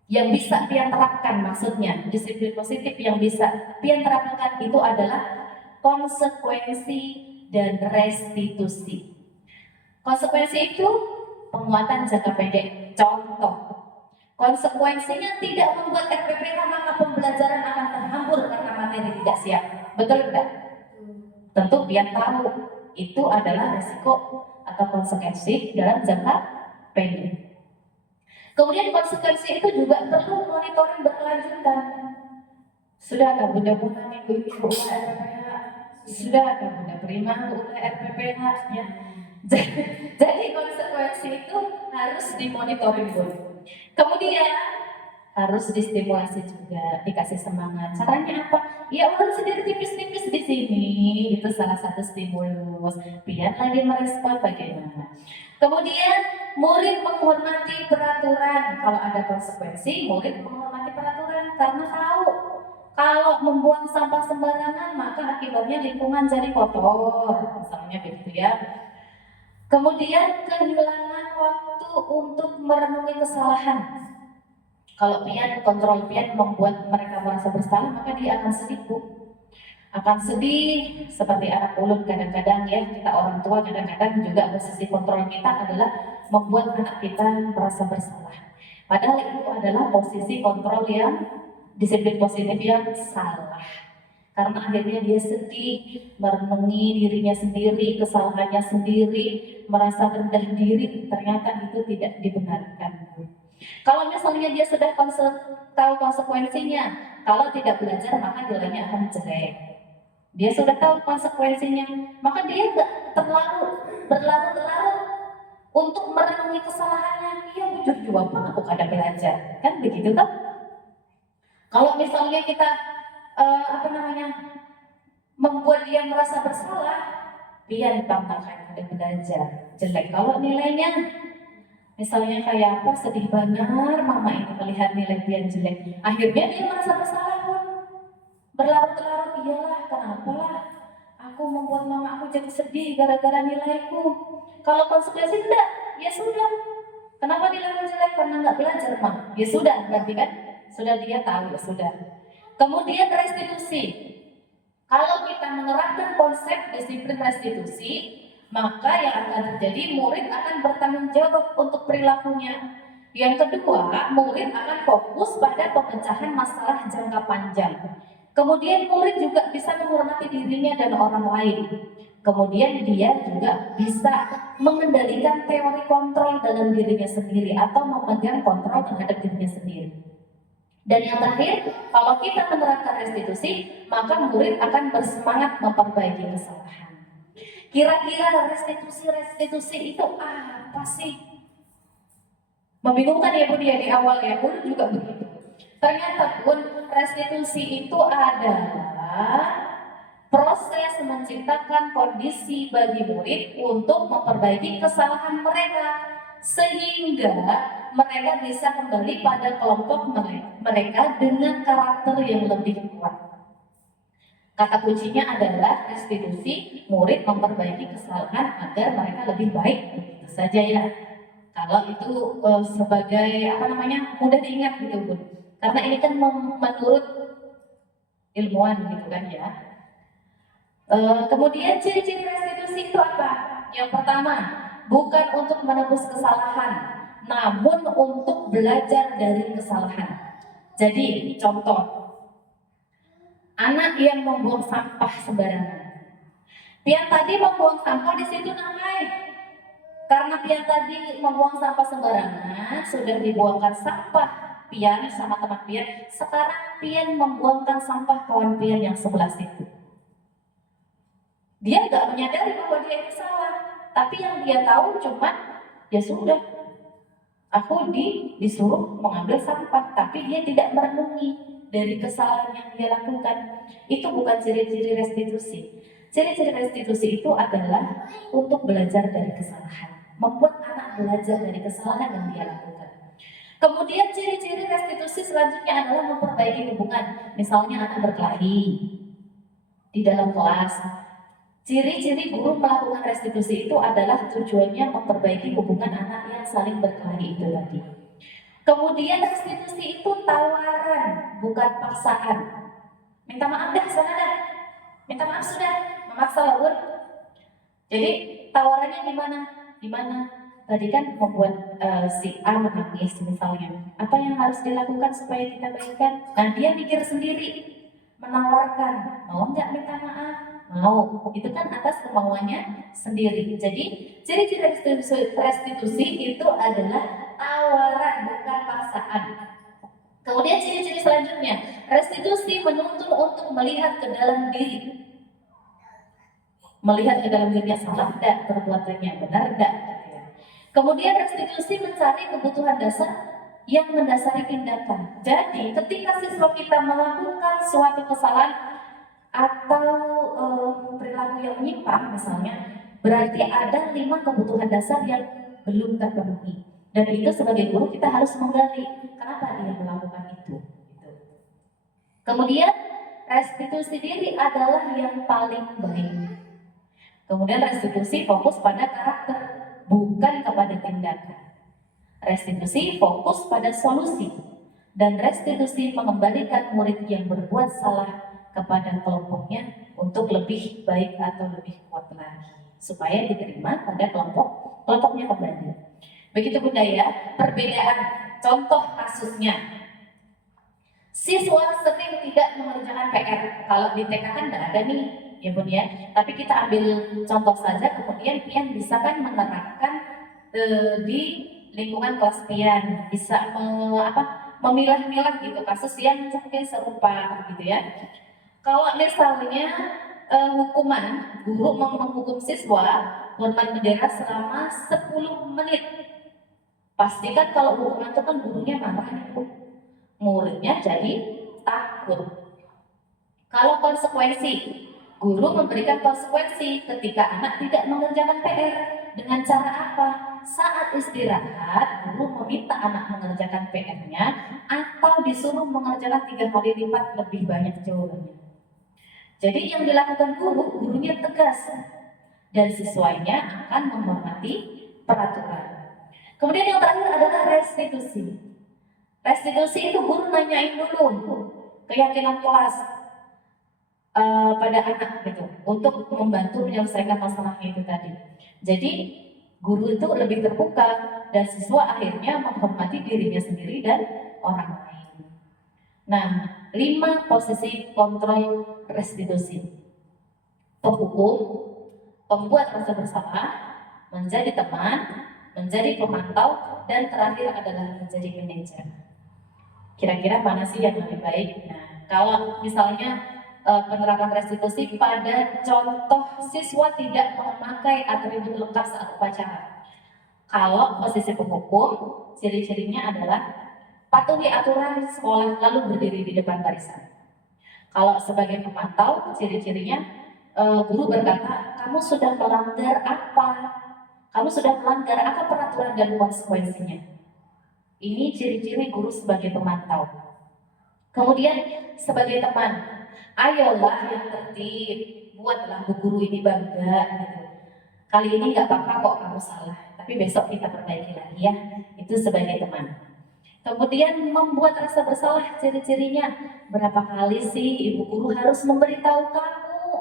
yang bisa Pian terapkan, maksudnya disiplin positif yang bisa Pian terapkan itu adalah konsekuensi dan restitusi. Konsekuensi itu penguatan jangka pendek. Contoh, konsekuensinya tidak membuat RPPH, maka pembelajaran akan terhambur karena materi tidak siap. Betul tidak? Tentu Pian tahu itu adalah resiko atau konsekuensi dalam jangka pendek. Kemudian konsekuensi itu juga perlu monitoring berkelanjutan. Sudahkah Bunda Bunda minggu ini berulang RPPH? Sudahkah Bunda terima ulang RPPH? Ya. Jadi konsekuensi itu harus dimonitoring dulu. Kemudian harus distimulasi juga, dikasih semangat. Caranya apa? Ya ulang sendiri tipis-tipis di sini. Itu salah satu stimulus. Biar lagi merespon bagaimana. Kemudian murid menghormati peraturan. Kalau ada konsekuensi, murid menghormati peraturan karena tahu kalau membuang sampah sembarangan maka akibatnya lingkungan jadi kotor, misalnya begitu ya. Kemudian kehilangan waktu untuk merenungi kesalahan. Kalau Pian, kontrol Pian membuat mereka merasa bersalah, maka dia akan sedih Bu. Akan sedih seperti anak ulun kadang-kadang ya, kita orang tua kadang-kadang juga posisi kontrol kita adalah membuat anak kita merasa bersalah. Padahal itu adalah posisi kontrol yang disiplin positif yang salah. Karena akhirnya dia sedih, merenungi dirinya sendiri, kesalahannya sendiri, merasa rendah diri, ternyata itu tidak dibenarkan. Kalau misalnya dia sudah tahu konsekuensinya, kalau tidak belajar maka nilainya akan jelek. Dia sudah tahu konsekuensinya, maka dia tidak berlarut-larut untuk merenungi kesalahannya. Iya bujur jua pun aku kada belajar, kan begitu toh? Kalau misalnya kita apa namanya membuat dia merasa bersalah, Pian banggakan ada belajar jelek. Kalau nilainya misalnya kayak apa, sedih benar mama ini melihat nilai Pian jelek, akhirnya dia merasa bersalah pun berlarut-larut, iyalah kenapa lah aku membuat mama aku jadi sedih gara-gara nilaiku. Kalau konsekuensi tidak, ya sudah. Kenapa nilaimu jelek? Karena nggak belajar, mah. Ya sudah, berarti kan sudah dia tahu, ya sudah. Kemudian restitusi. Kalau kita menerapkan konsep disiplin restitusi, maka yang akan terjadi murid akan bertanggung jawab untuk perilakunya. Yang kedua, murid akan fokus pada pemecahan masalah jangka panjang. Kemudian murid juga bisa menghormati dirinya dan orang lain. Kemudian dia juga bisa mengendalikan teori kontrol dalam dirinya sendiri atau memegang kontrol terhadap dirinya sendiri. Dan yang terakhir, kalau kita menerapkan restitusi, maka murid akan bersemangat memperbaiki kesalahan. Kira-kira restitusi itu apa sih? Membingungkan ya Bun ya di awal ya, Bun juga begitu. Ternyata Bun, restitusi itu adalah proses menciptakan kondisi bagi murid untuk memperbaiki kesalahan mereka sehingga mereka bisa kembali pada kelompok mereka dengan karakter yang lebih kuat. Kata kuncinya adalah restitusi, murid memperbaiki kesalahan agar mereka lebih baik. Begitu saja ya. Kalau itu sebagai apa namanya mudah diingat gitu Bun. Karena ini kan menurut ilmuwan gitu kan ya. Kemudian ciri-ciri restitusi itu apa? Yang pertama, bukan untuk menebus kesalahan, namun untuk belajar dari kesalahan. Jadi, contoh, anak yang membuang sampah sembarangan. Pian tadi membuang sampah di situ namai. Karena Pian tadi membuang sampah sembarangan, sudah dibuangkan sampah Pian sama teman Pian. Sekarang Pian membuangkan sampah kawan Pian yang sebelah situ. Dia nggak menyadari bahwa dia itu salah, tapi yang dia tahu cuma ya sudah, aku disuruh mengambil sampah, tapi dia tidak merenungi dari kesalahan yang dia lakukan. Itu bukan ciri-ciri restitusi. Ciri-ciri restitusi itu adalah untuk belajar dari kesalahan, membuat anak belajar dari kesalahan yang dia lakukan. Kemudian ciri-ciri restitusi selanjutnya adalah memperbaiki hubungan. Misalnya anak berkelahi di dalam kelas. Ciri-ciri guru melakukan restitusi itu adalah tujuannya memperbaiki hubungan anak yang saling berkelahi itu tadi. Kemudian restitusi itu tawaran, bukan paksaan. Minta maaf dah, sana dah. Minta maaf sudah, memaksa lah Bun. Jadi tawarannya gimana? Gimana? Tadi kan membuat si A menangis misalnya. Apa yang harus dilakukan supaya kita baikkan? Nah dia mikir sendiri, menawarkan, mau nggak minta maaf? Mau, itu kan atas kemauannya sendiri. Jadi ciri-ciri restitusi itu adalah tawaran, bukan paksaan. Kemudian ciri-ciri selanjutnya, restitusi menuntun untuk melihat ke dalam diri. Melihat ke dalam dirinya salah tidak, perbuatannya benar tidak. Kemudian restitusi mencari kebutuhan dasar yang mendasari tindakan. Jadi ketika siswa kita melakukan suatu kesalahan atau perilaku yang menyimpang misalnya, berarti ada 5 kebutuhan dasar yang belum terpenuhi. Dan itu sebagai guru kita harus menggali kenapa dia melakukan itu. Kemudian restitusi diri adalah yang paling baik. Kemudian restitusi fokus pada karakter, bukan kepada tindakan. Restitusi fokus pada solusi, dan restitusi mengembalikan murid yang berbuat salah kepada kelompoknya untuk lebih baik atau lebih kuat lagi, supaya diterima pada kelompoknya kembali. Begitu Bunda ya, perbedaan. Contoh kasusnya, siswa sering tidak mengerjakan PR. Kalau di TK kan nggak ada nih, ya Bun ya. Tapi kita ambil contoh saja, kemudian Pian bisa kan menerapkan di lingkungan kelas Pian, bisa memilah-milah gitu kasus yang mungkin serupa gitu ya. Kalau misalnya hukuman, guru mau menghukum siswa hormat bendera selama 10 menit. Pastikan kalau hukuman itu kan gurunya marah, muridnya jadi takut. Kalau konsekuensi, guru memberikan konsekuensi ketika anak tidak mengerjakan PR. Dengan cara apa? Saat istirahat, guru meminta anak mengerjakan PR-nya atau disuruh mengerjakan 3 kali lipat lebih banyak jawabannya. Jadi yang dilakukan guru, gurunya tegas dan siswanya akan menghormati peraturan. Kemudian yang terakhir adalah restitusi. Restitusi itu guru nanyain dulu keyakinan kelas pada anak gitu untuk membantu menyelesaikan masalahnya itu tadi. Jadi guru itu lebih terbuka dan siswa akhirnya menghormati dirinya sendiri dan orang lain. Nah, 5 posisi kontrol restitusi: penghukum, pembuat rasa bersalah, menjadi teman, menjadi pemantau, dan terakhir adalah menjadi manajer. Kira-kira mana sih yang lebih baik? Nah, kalau misalnya penerapan restitusi pada contoh siswa tidak memakai atribut lengkap saat upacara. Kalau posisi penghukum, ciri-cirinya adalah patuhi aturan sekolah lalu berdiri di depan barisan. Kalau sebagai pemantau, ciri-cirinya guru berkata, kamu sudah melanggar apa? Kamu sudah melanggar apa peraturan dan konsekuensinya? Ini ciri-ciri guru sebagai pemantau. Kemudian sebagai teman, ayolah yang tertib, buatlah bu guru ini bangga gitu. Kali ini nggak apa-apa kok kamu salah, tapi besok kita perbaiki lagi ya. Itu sebagai teman. Kemudian membuat rasa bersalah, ciri-cirinya berapa kali sih ibu guru harus memberitahu kamu,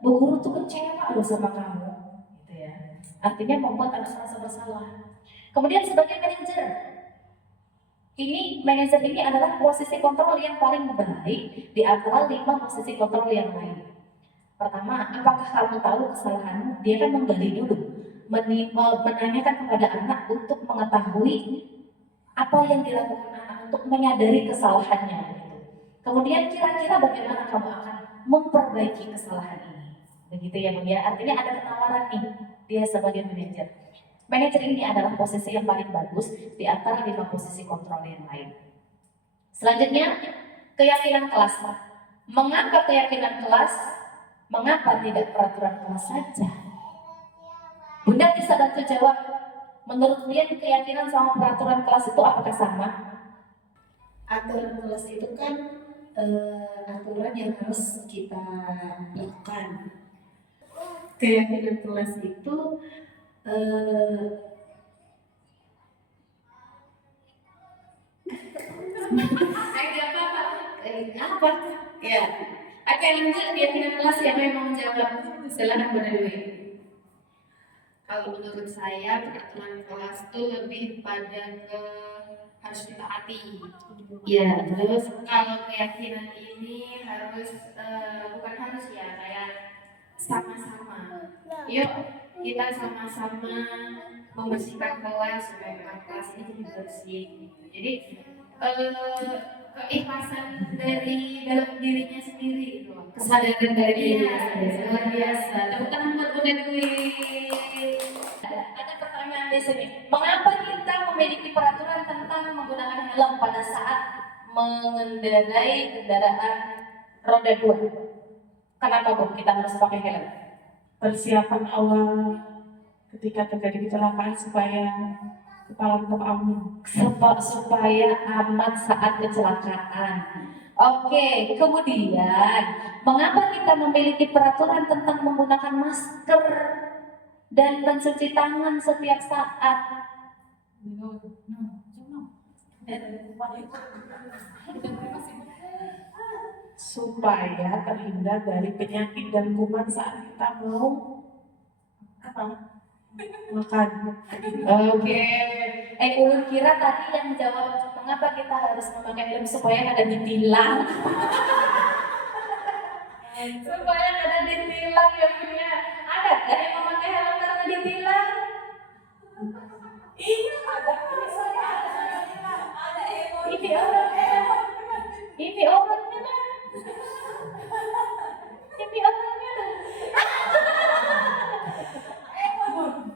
bu guru tuh kecewa loh sama kamu, gitu ya. Artinya membuat rasa bersalah. Kemudian sebagai manajer, manajer ini adalah posisi kontrol yang paling baik di antara 5 posisi kontrol yang lain. Pertama, apakah kamu tahu kesalahanmu? Dia kan menggali dulu, menanyakan kepada anak untuk mengetahui apa yang dilakukan anak untuk menyadari kesalahannya. Kemudian kira-kira bagaimana kamu akan memperbaiki kesalahan ini? Begitu ya Bun ya. Artinya ada penawaran nih dia sebagai manajer. Manajer ini adalah posisi yang paling bagus di antara 5 posisi kontrol yang lain. Selanjutnya, keyakinan kelas. Mengapa keyakinan kelas? Mengapa tidak peraturan kelas saja? Bunda bisa bantu jawab. Menurut dia keyakinan sama peraturan kelas itu apakah sama? Aturan kelas itu kan aturan yang harus kita lakukan. Keyakinan kelas itu Apa? Ya. Oke, lanjut keyakinan kelas yang memang menjawab. Silakan Bunda Dewi. Kalau menurut saya peraturan kelas itu lebih pada ke harus ditaati. Ya, terus Kalau keyakinan ini harus bukan harus ya, kayak sama-sama. Yuk kita sama-sama membersihkan kelas supaya kelas ini jadi bersih. Jadi keikhlasan dari dalam dirinya sendiri itu. kesadaran dari diri Iya, sendiri. Luar biasa. Tepuk tangan buat Bunda Dewi. Ada pertanyaan di sini. Mengapa kita memiliki peraturan tentang menggunakan helm pada saat mengendarai kendaraan roda 2? Kenapa Bu kita harus pakai helm? Persiapan awal ketika terjadi kecelakaan supaya kepala tetap aman. Supaya aman saat kecelakaan. Oke, kemudian mengapa kita memiliki peraturan tentang menggunakan masker dan mencuci tangan setiap saat? Supaya terhindar dari penyakit dan kuman saat kita mau makan. Oke. Ulun kira tadi yang jawab mengapa kita harus memakai helm supaya ada ditilang. Supaya ada ditilang ya punya. Ada kan yang memakai helm karena ditilang? Iya, ada. Ini orangnya. Ini orangnya. Ini orangnya.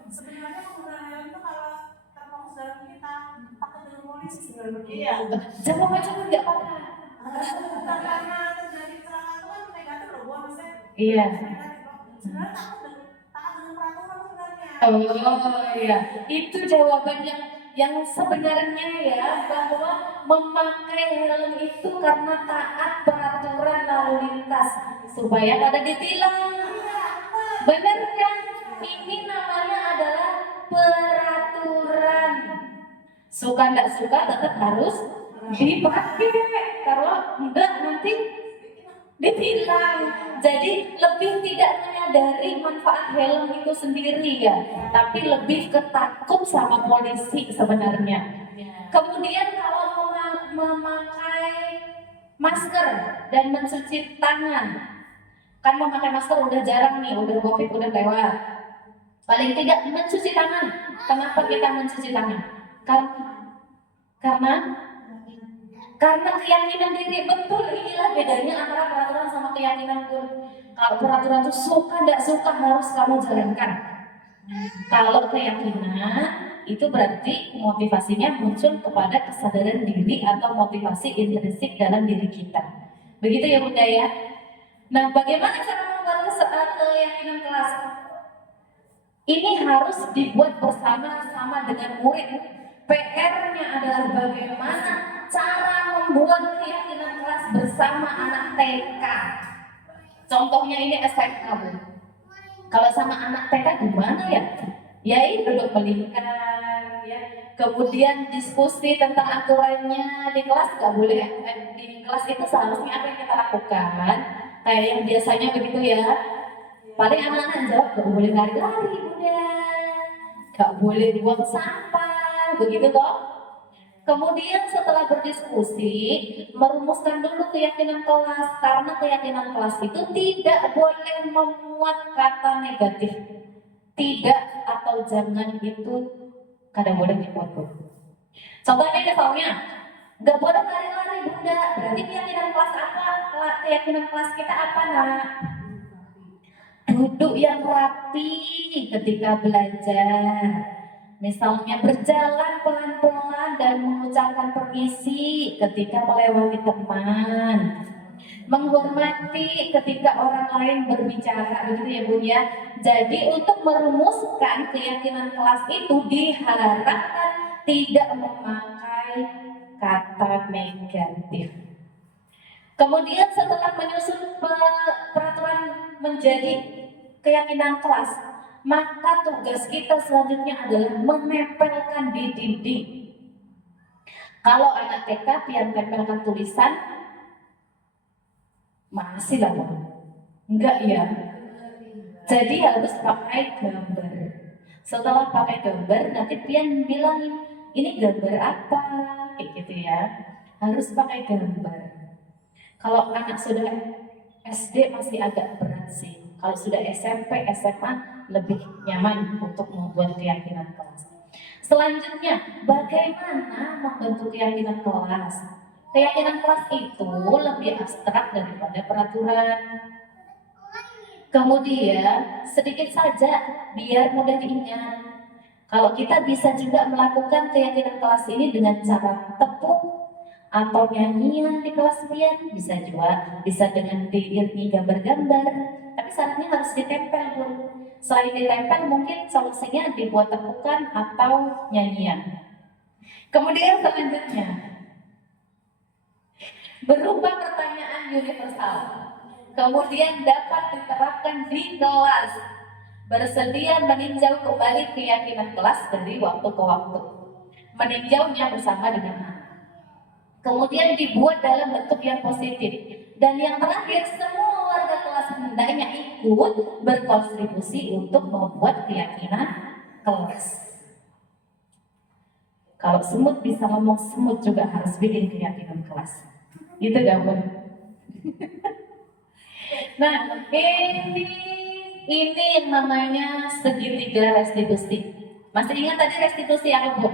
Sebenarnya penggunaan helm itu kalau terfokus dalam kita takut dengan polisi sebenarnya. Iya. Jawab aja nggak apa-apa. Bukan karena terjadi keterangan itu kan negatif loh, buat maksudnya. Iya. Sebenarnya takut dengan peraturan sebenarnya. Oh iya, itu jawaban yang sebenarnya ya, bahwa memakai helm itu karena taat peraturan lalu lintas supaya kada ditilang. Benar kan? Ini namanya adalah peraturan. Suka nggak suka tetap harus dipakai. Kalau enggak nanti ditilang. Jadi lebih tidak menyadari manfaat helm itu sendiri ya, tapi lebih ketakut sama polisi sebenarnya. Kemudian kalau memakai masker dan mencuci tangan, kan memakai masker udah jarang nih, udah COVID udah lewat. Paling tidak mencuci tangan. Kenapa kita mencuci tangan? Karena keyakinan diri. Betul, inilah bedanya antara peraturan sama keyakinan pun. Kalau peraturan itu suka tidak suka harus kamu jalankan. Kalau keyakinan itu berarti motivasinya muncul kepada kesadaran diri atau motivasi intrinsik dalam diri kita. Begitu ya Bunda ya. Nah, bagaimana cara membuat keyakinan kelas? Ini harus dibuat bersama-sama dengan murid. PR-nya adalah bagaimana cara membuat keyakinan kelas bersama anak TK. Contohnya ini SMK, Bu. Kalau sama anak TK gimana ya? Ya itu duduk melingkar, ya. Kemudian diskusi tentang aturannya di kelas nggak boleh. Di kelas itu seharusnya apa yang kita lakukan? Kayak yang biasanya begitu ya. Paling anak-anak jawab nggak boleh lari-lari, Bunda. Nggak boleh buang sampah, begitu toh? Kemudian setelah berdiskusi, merumuskan dulu keyakinan kelas, karena keyakinan kelas itu tidak boleh memuat kata negatif. Tidak atau jangan itu kada boleh dibuat. Contohnya misalnya, nggak boleh lari-lari Bunda, berarti keyakinan kelas apa? Keyakinan kelas kita apa nak? Duduk yang rapi ketika belajar. Misalnya berjalan pelan-pelan dan mengucapkan permisi ketika melewati teman. Menghormati ketika orang lain berbicara, begitu ya Bun ya. Jadi untuk merumuskan keyakinan kelas itu diharapkan tidak memakai kata negatif. Kemudian setelah menyusun peraturan menjadi keyakinan kelas, maka tugas kita selanjutnya adalah menempelkan di dinding. Kalau anak TK yang tempelkan tulisan, masih lah Bang. Enggak ya. Jadi harus pakai gambar. Setelah pakai gambar, nanti pian bilangin ini gambar apa, kayak gitu ya. Harus pakai gambar. Kalau anak sudah SD masih agak berat sih. Kalau sudah SMP, SMA lebih nyaman untuk membuat keyakinan kelas. Selanjutnya, bagaimana membentuk keyakinan kelas? Keyakinan kelas itu lebih abstrak daripada peraturan. Kemudian, sedikit saja biar mudah diingat. Kalau kita bisa juga melakukan keyakinan kelas ini dengan cara tepuk atau nyanyian di kelas pian, bisa juga, bisa dengan diiringi gambar-gambar, tapi syaratnya harus ditempel Bun. Selain ditempel mungkin solusinya dibuat tepukan atau nyanyian. Kemudian selanjutnya, berupa pertanyaan universal, kemudian dapat diterapkan di kelas. Bersedia meninjau kembali keyakinan kelas dari waktu ke waktu, meninjaunya bersama dengan anak. Kemudian dibuat dalam bentuk yang positif. Dan yang terakhir, semua warga kelas hendaknya ikut berkontribusi untuk membuat keyakinan kelas. Kalau semut bisa ngomong, semut juga harus bikin keyakinan kelas. Gitu gak Bun? Nah, ini yang namanya segitiga restitusi. Masih ingat tadi restitusi apa Bu?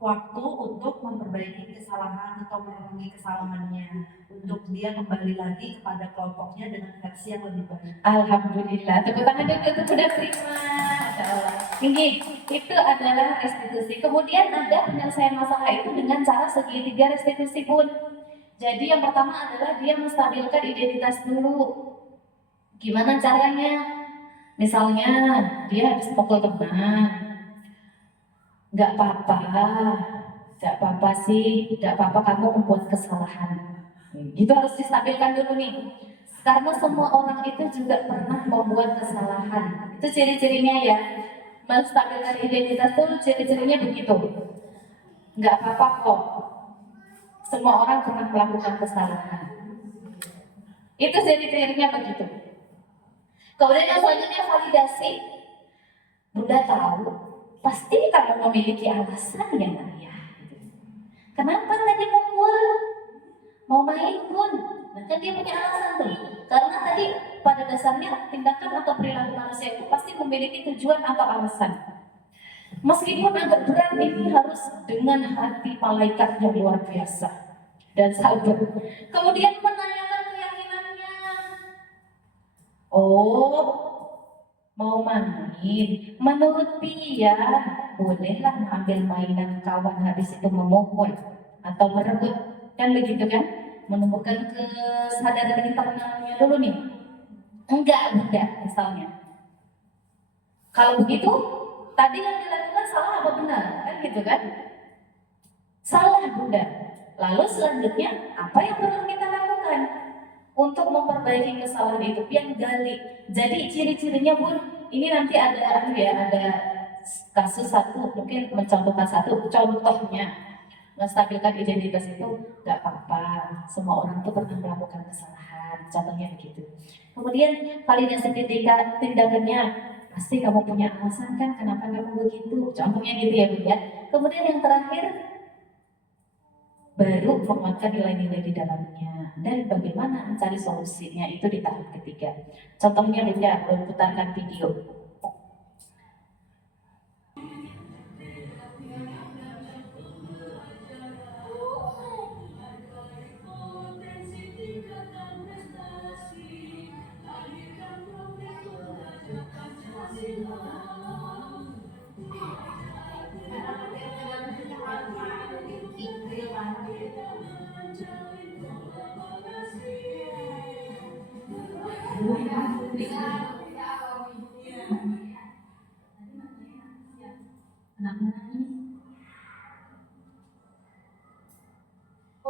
waktu untuk memperbaiki kesalahan atau merenungi kesalahannya, untuk dia kembali lagi kepada kelompoknya dengan versi yang lebih baik. Alhamdulillah, tepuk tangan dulu itu sudah terima. Masya Allah. Tinggi, itu adalah restitusi. Kemudian ada penyelesaian masalah itu dengan cara segitiga restitusi pun. Jadi yang pertama adalah dia menstabilkan identitas dulu. Gimana caranya? Misalnya dia habis pukul teman, nggak apa-apa sih, nggak apa-apa kamu membuat kesalahan. Itu harus distabilkan dulu nih. Karena semua orang itu juga pernah membuat kesalahan. Itu ciri-cirinya ya. Menstabilkan identitas tuh ciri-cirinya begitu. Nggak apa-apa kok. Semua orang pernah melakukan kesalahan. Itu ciri-cirinya begitu. Kemudian yang selanjutnya validasi. Bunda tahu, pasti kamu memiliki alasan ya nak ya. Kenapa tadi mukul? Mau main pun. Nah, kan dia punya alasan tuh. Karena tadi pada dasarnya tindakan atau perilaku manusia itu pasti memiliki tujuan atau alasan. Meskipun agak berat, ini harus dengan hati malaikat yang luar biasa dan sabar. Kemudian menanyakan keyakinannya. Oh, mau main? Menurut Pia, bolehlah mengambil mainan kawan habis itu memukul atau merebut. Kan begitu kan? Menumbuhkan kesadaran internalnya dulu nih. Enggak, misalnya. Kalau begitu, tadi yang dilakukan salah apa benar? Kan gitu kan? Salah Bunda. Lalu selanjutnya, apa yang perlu kita lakukan? Untuk memperbaiki kesalahan itu, yang gali. Jadi ciri-cirinya Bun, ini nanti ada kasus satu, mungkin mencontohkan satu contohnya. Menstabilkan identitas itu nggak apa-apa, semua orang tuh pernah melakukan kesalahan, contohnya begitu. Kemudian validasi tindakannya, pasti kamu punya alasan kan kenapa kamu begitu, contohnya gitu ya Bu ya. Kemudian yang terakhir, baru menguatkan nilai-nilai di dalamnya dan bagaimana mencari solusinya itu di tahap ketiga. Contohnya Bunda, putarkan video.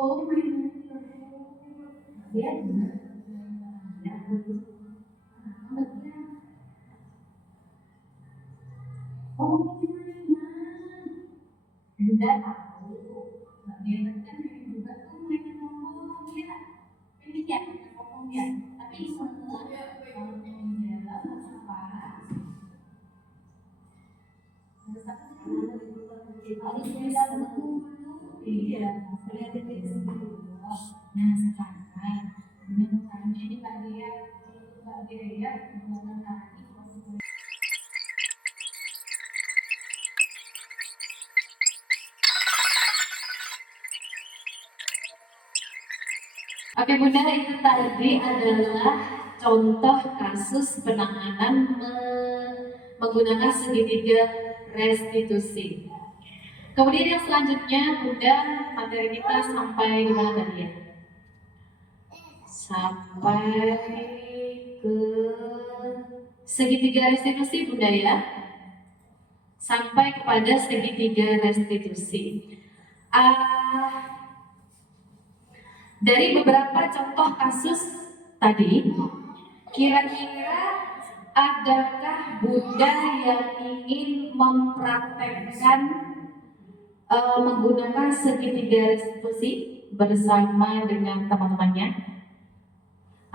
Oh my Bunda tahu, dia kan juga tuh mereka ngomong ya, ini ya ngomong ya, tapi semua kalau dia apa? Harus bisa iya, saya tidak nah sekarang, dengan ini Mbak Dia menggunakan Oke Bunda, itu tadi adalah contoh kasus penanganan menggunakan segitiga restitusi. Kemudian yang selanjutnya Bunda, materi kita sampai di mana tadi ya? Sampai ke segitiga restitusi Bunda ya. Sampai kepada segitiga restitusi. Dari beberapa contoh kasus tadi, kira-kira adakah Bunda yang ingin mempraktekkan menggunakan segitiga restitusi bersama dengan teman-temannya?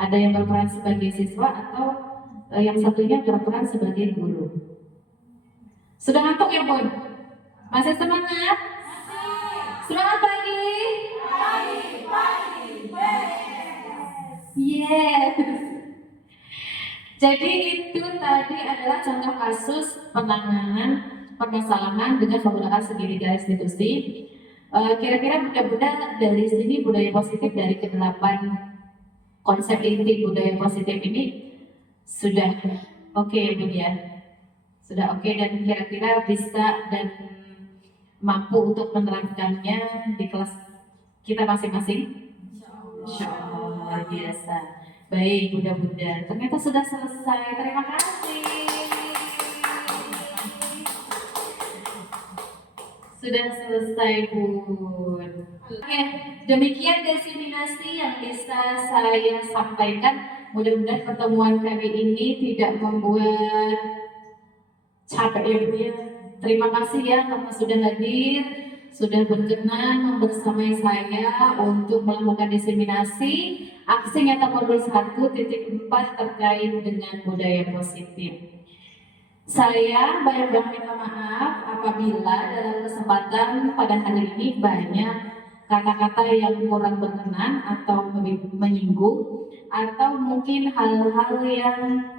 Ada yang berperan sebagai siswa atau yang satunya berperan sebagai guru? Sudah ngantuk ya Bun? Masih semangat? Semangat pagi? Yes. Jadi itu tadi adalah contoh kasus penanganan permasalahan dengan menggunakan segi garis diskusi. Kira-kira Bunda-Bunda dari sini budaya positif dari ke-8 konsep inti budaya positif ini sudah oke Bu ya? Sudah oke dan kira-kira bisa dan mampu untuk menerapkannya di kelas kita masing-masing? Insya Allah, luar biasa. Baik Bunda-Bunda, ternyata sudah selesai. Terima kasih. Sudah selesai Bun. Oke, demikian diseminasi yang bisa saya sampaikan. Mudah-mudahan pertemuan kali ini tidak membuat capek ya Bu ya. Terima kasih ya karena sudah hadir, sudah berkenan membersamai saya untuk melakukan diseminasi aksi nyata modul 1.4 terkait dengan budaya positif. Saya banyak minta maaf apabila dalam kesempatan pada hari ini banyak kata-kata yang kurang berkenan atau menyinggung atau mungkin hal-hal yang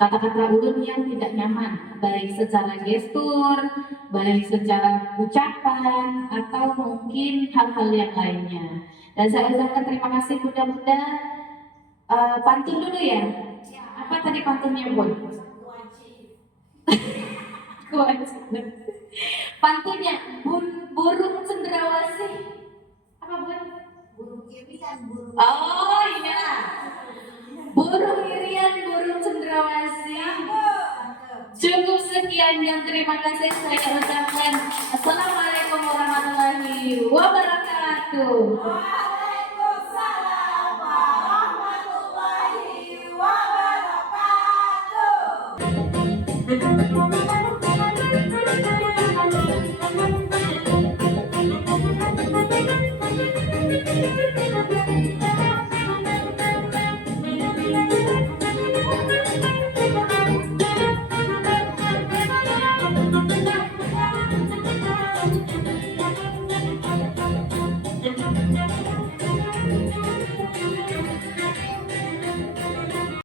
kata-kata ulun yang tidak nyaman, baik secara gestur, baik secara ucapan, atau mungkin hal-hal yang lainnya. Dan saya ucapkan terima kasih Bunda-Bunda. Pantun dulu ya. Apa tadi pantunnya Bun? Kewajiban. Pantunnya burung cendrawasih. Apa Bun? Burung irian, burung. Oh iya. Burung irian, burung cendrawasih. Cukup sekian dan terima kasih saya ucapkan. Assalamualaikum warahmatullahi wabarakatuh. Waalaikumsalam warahmatullahi wabarakatuh.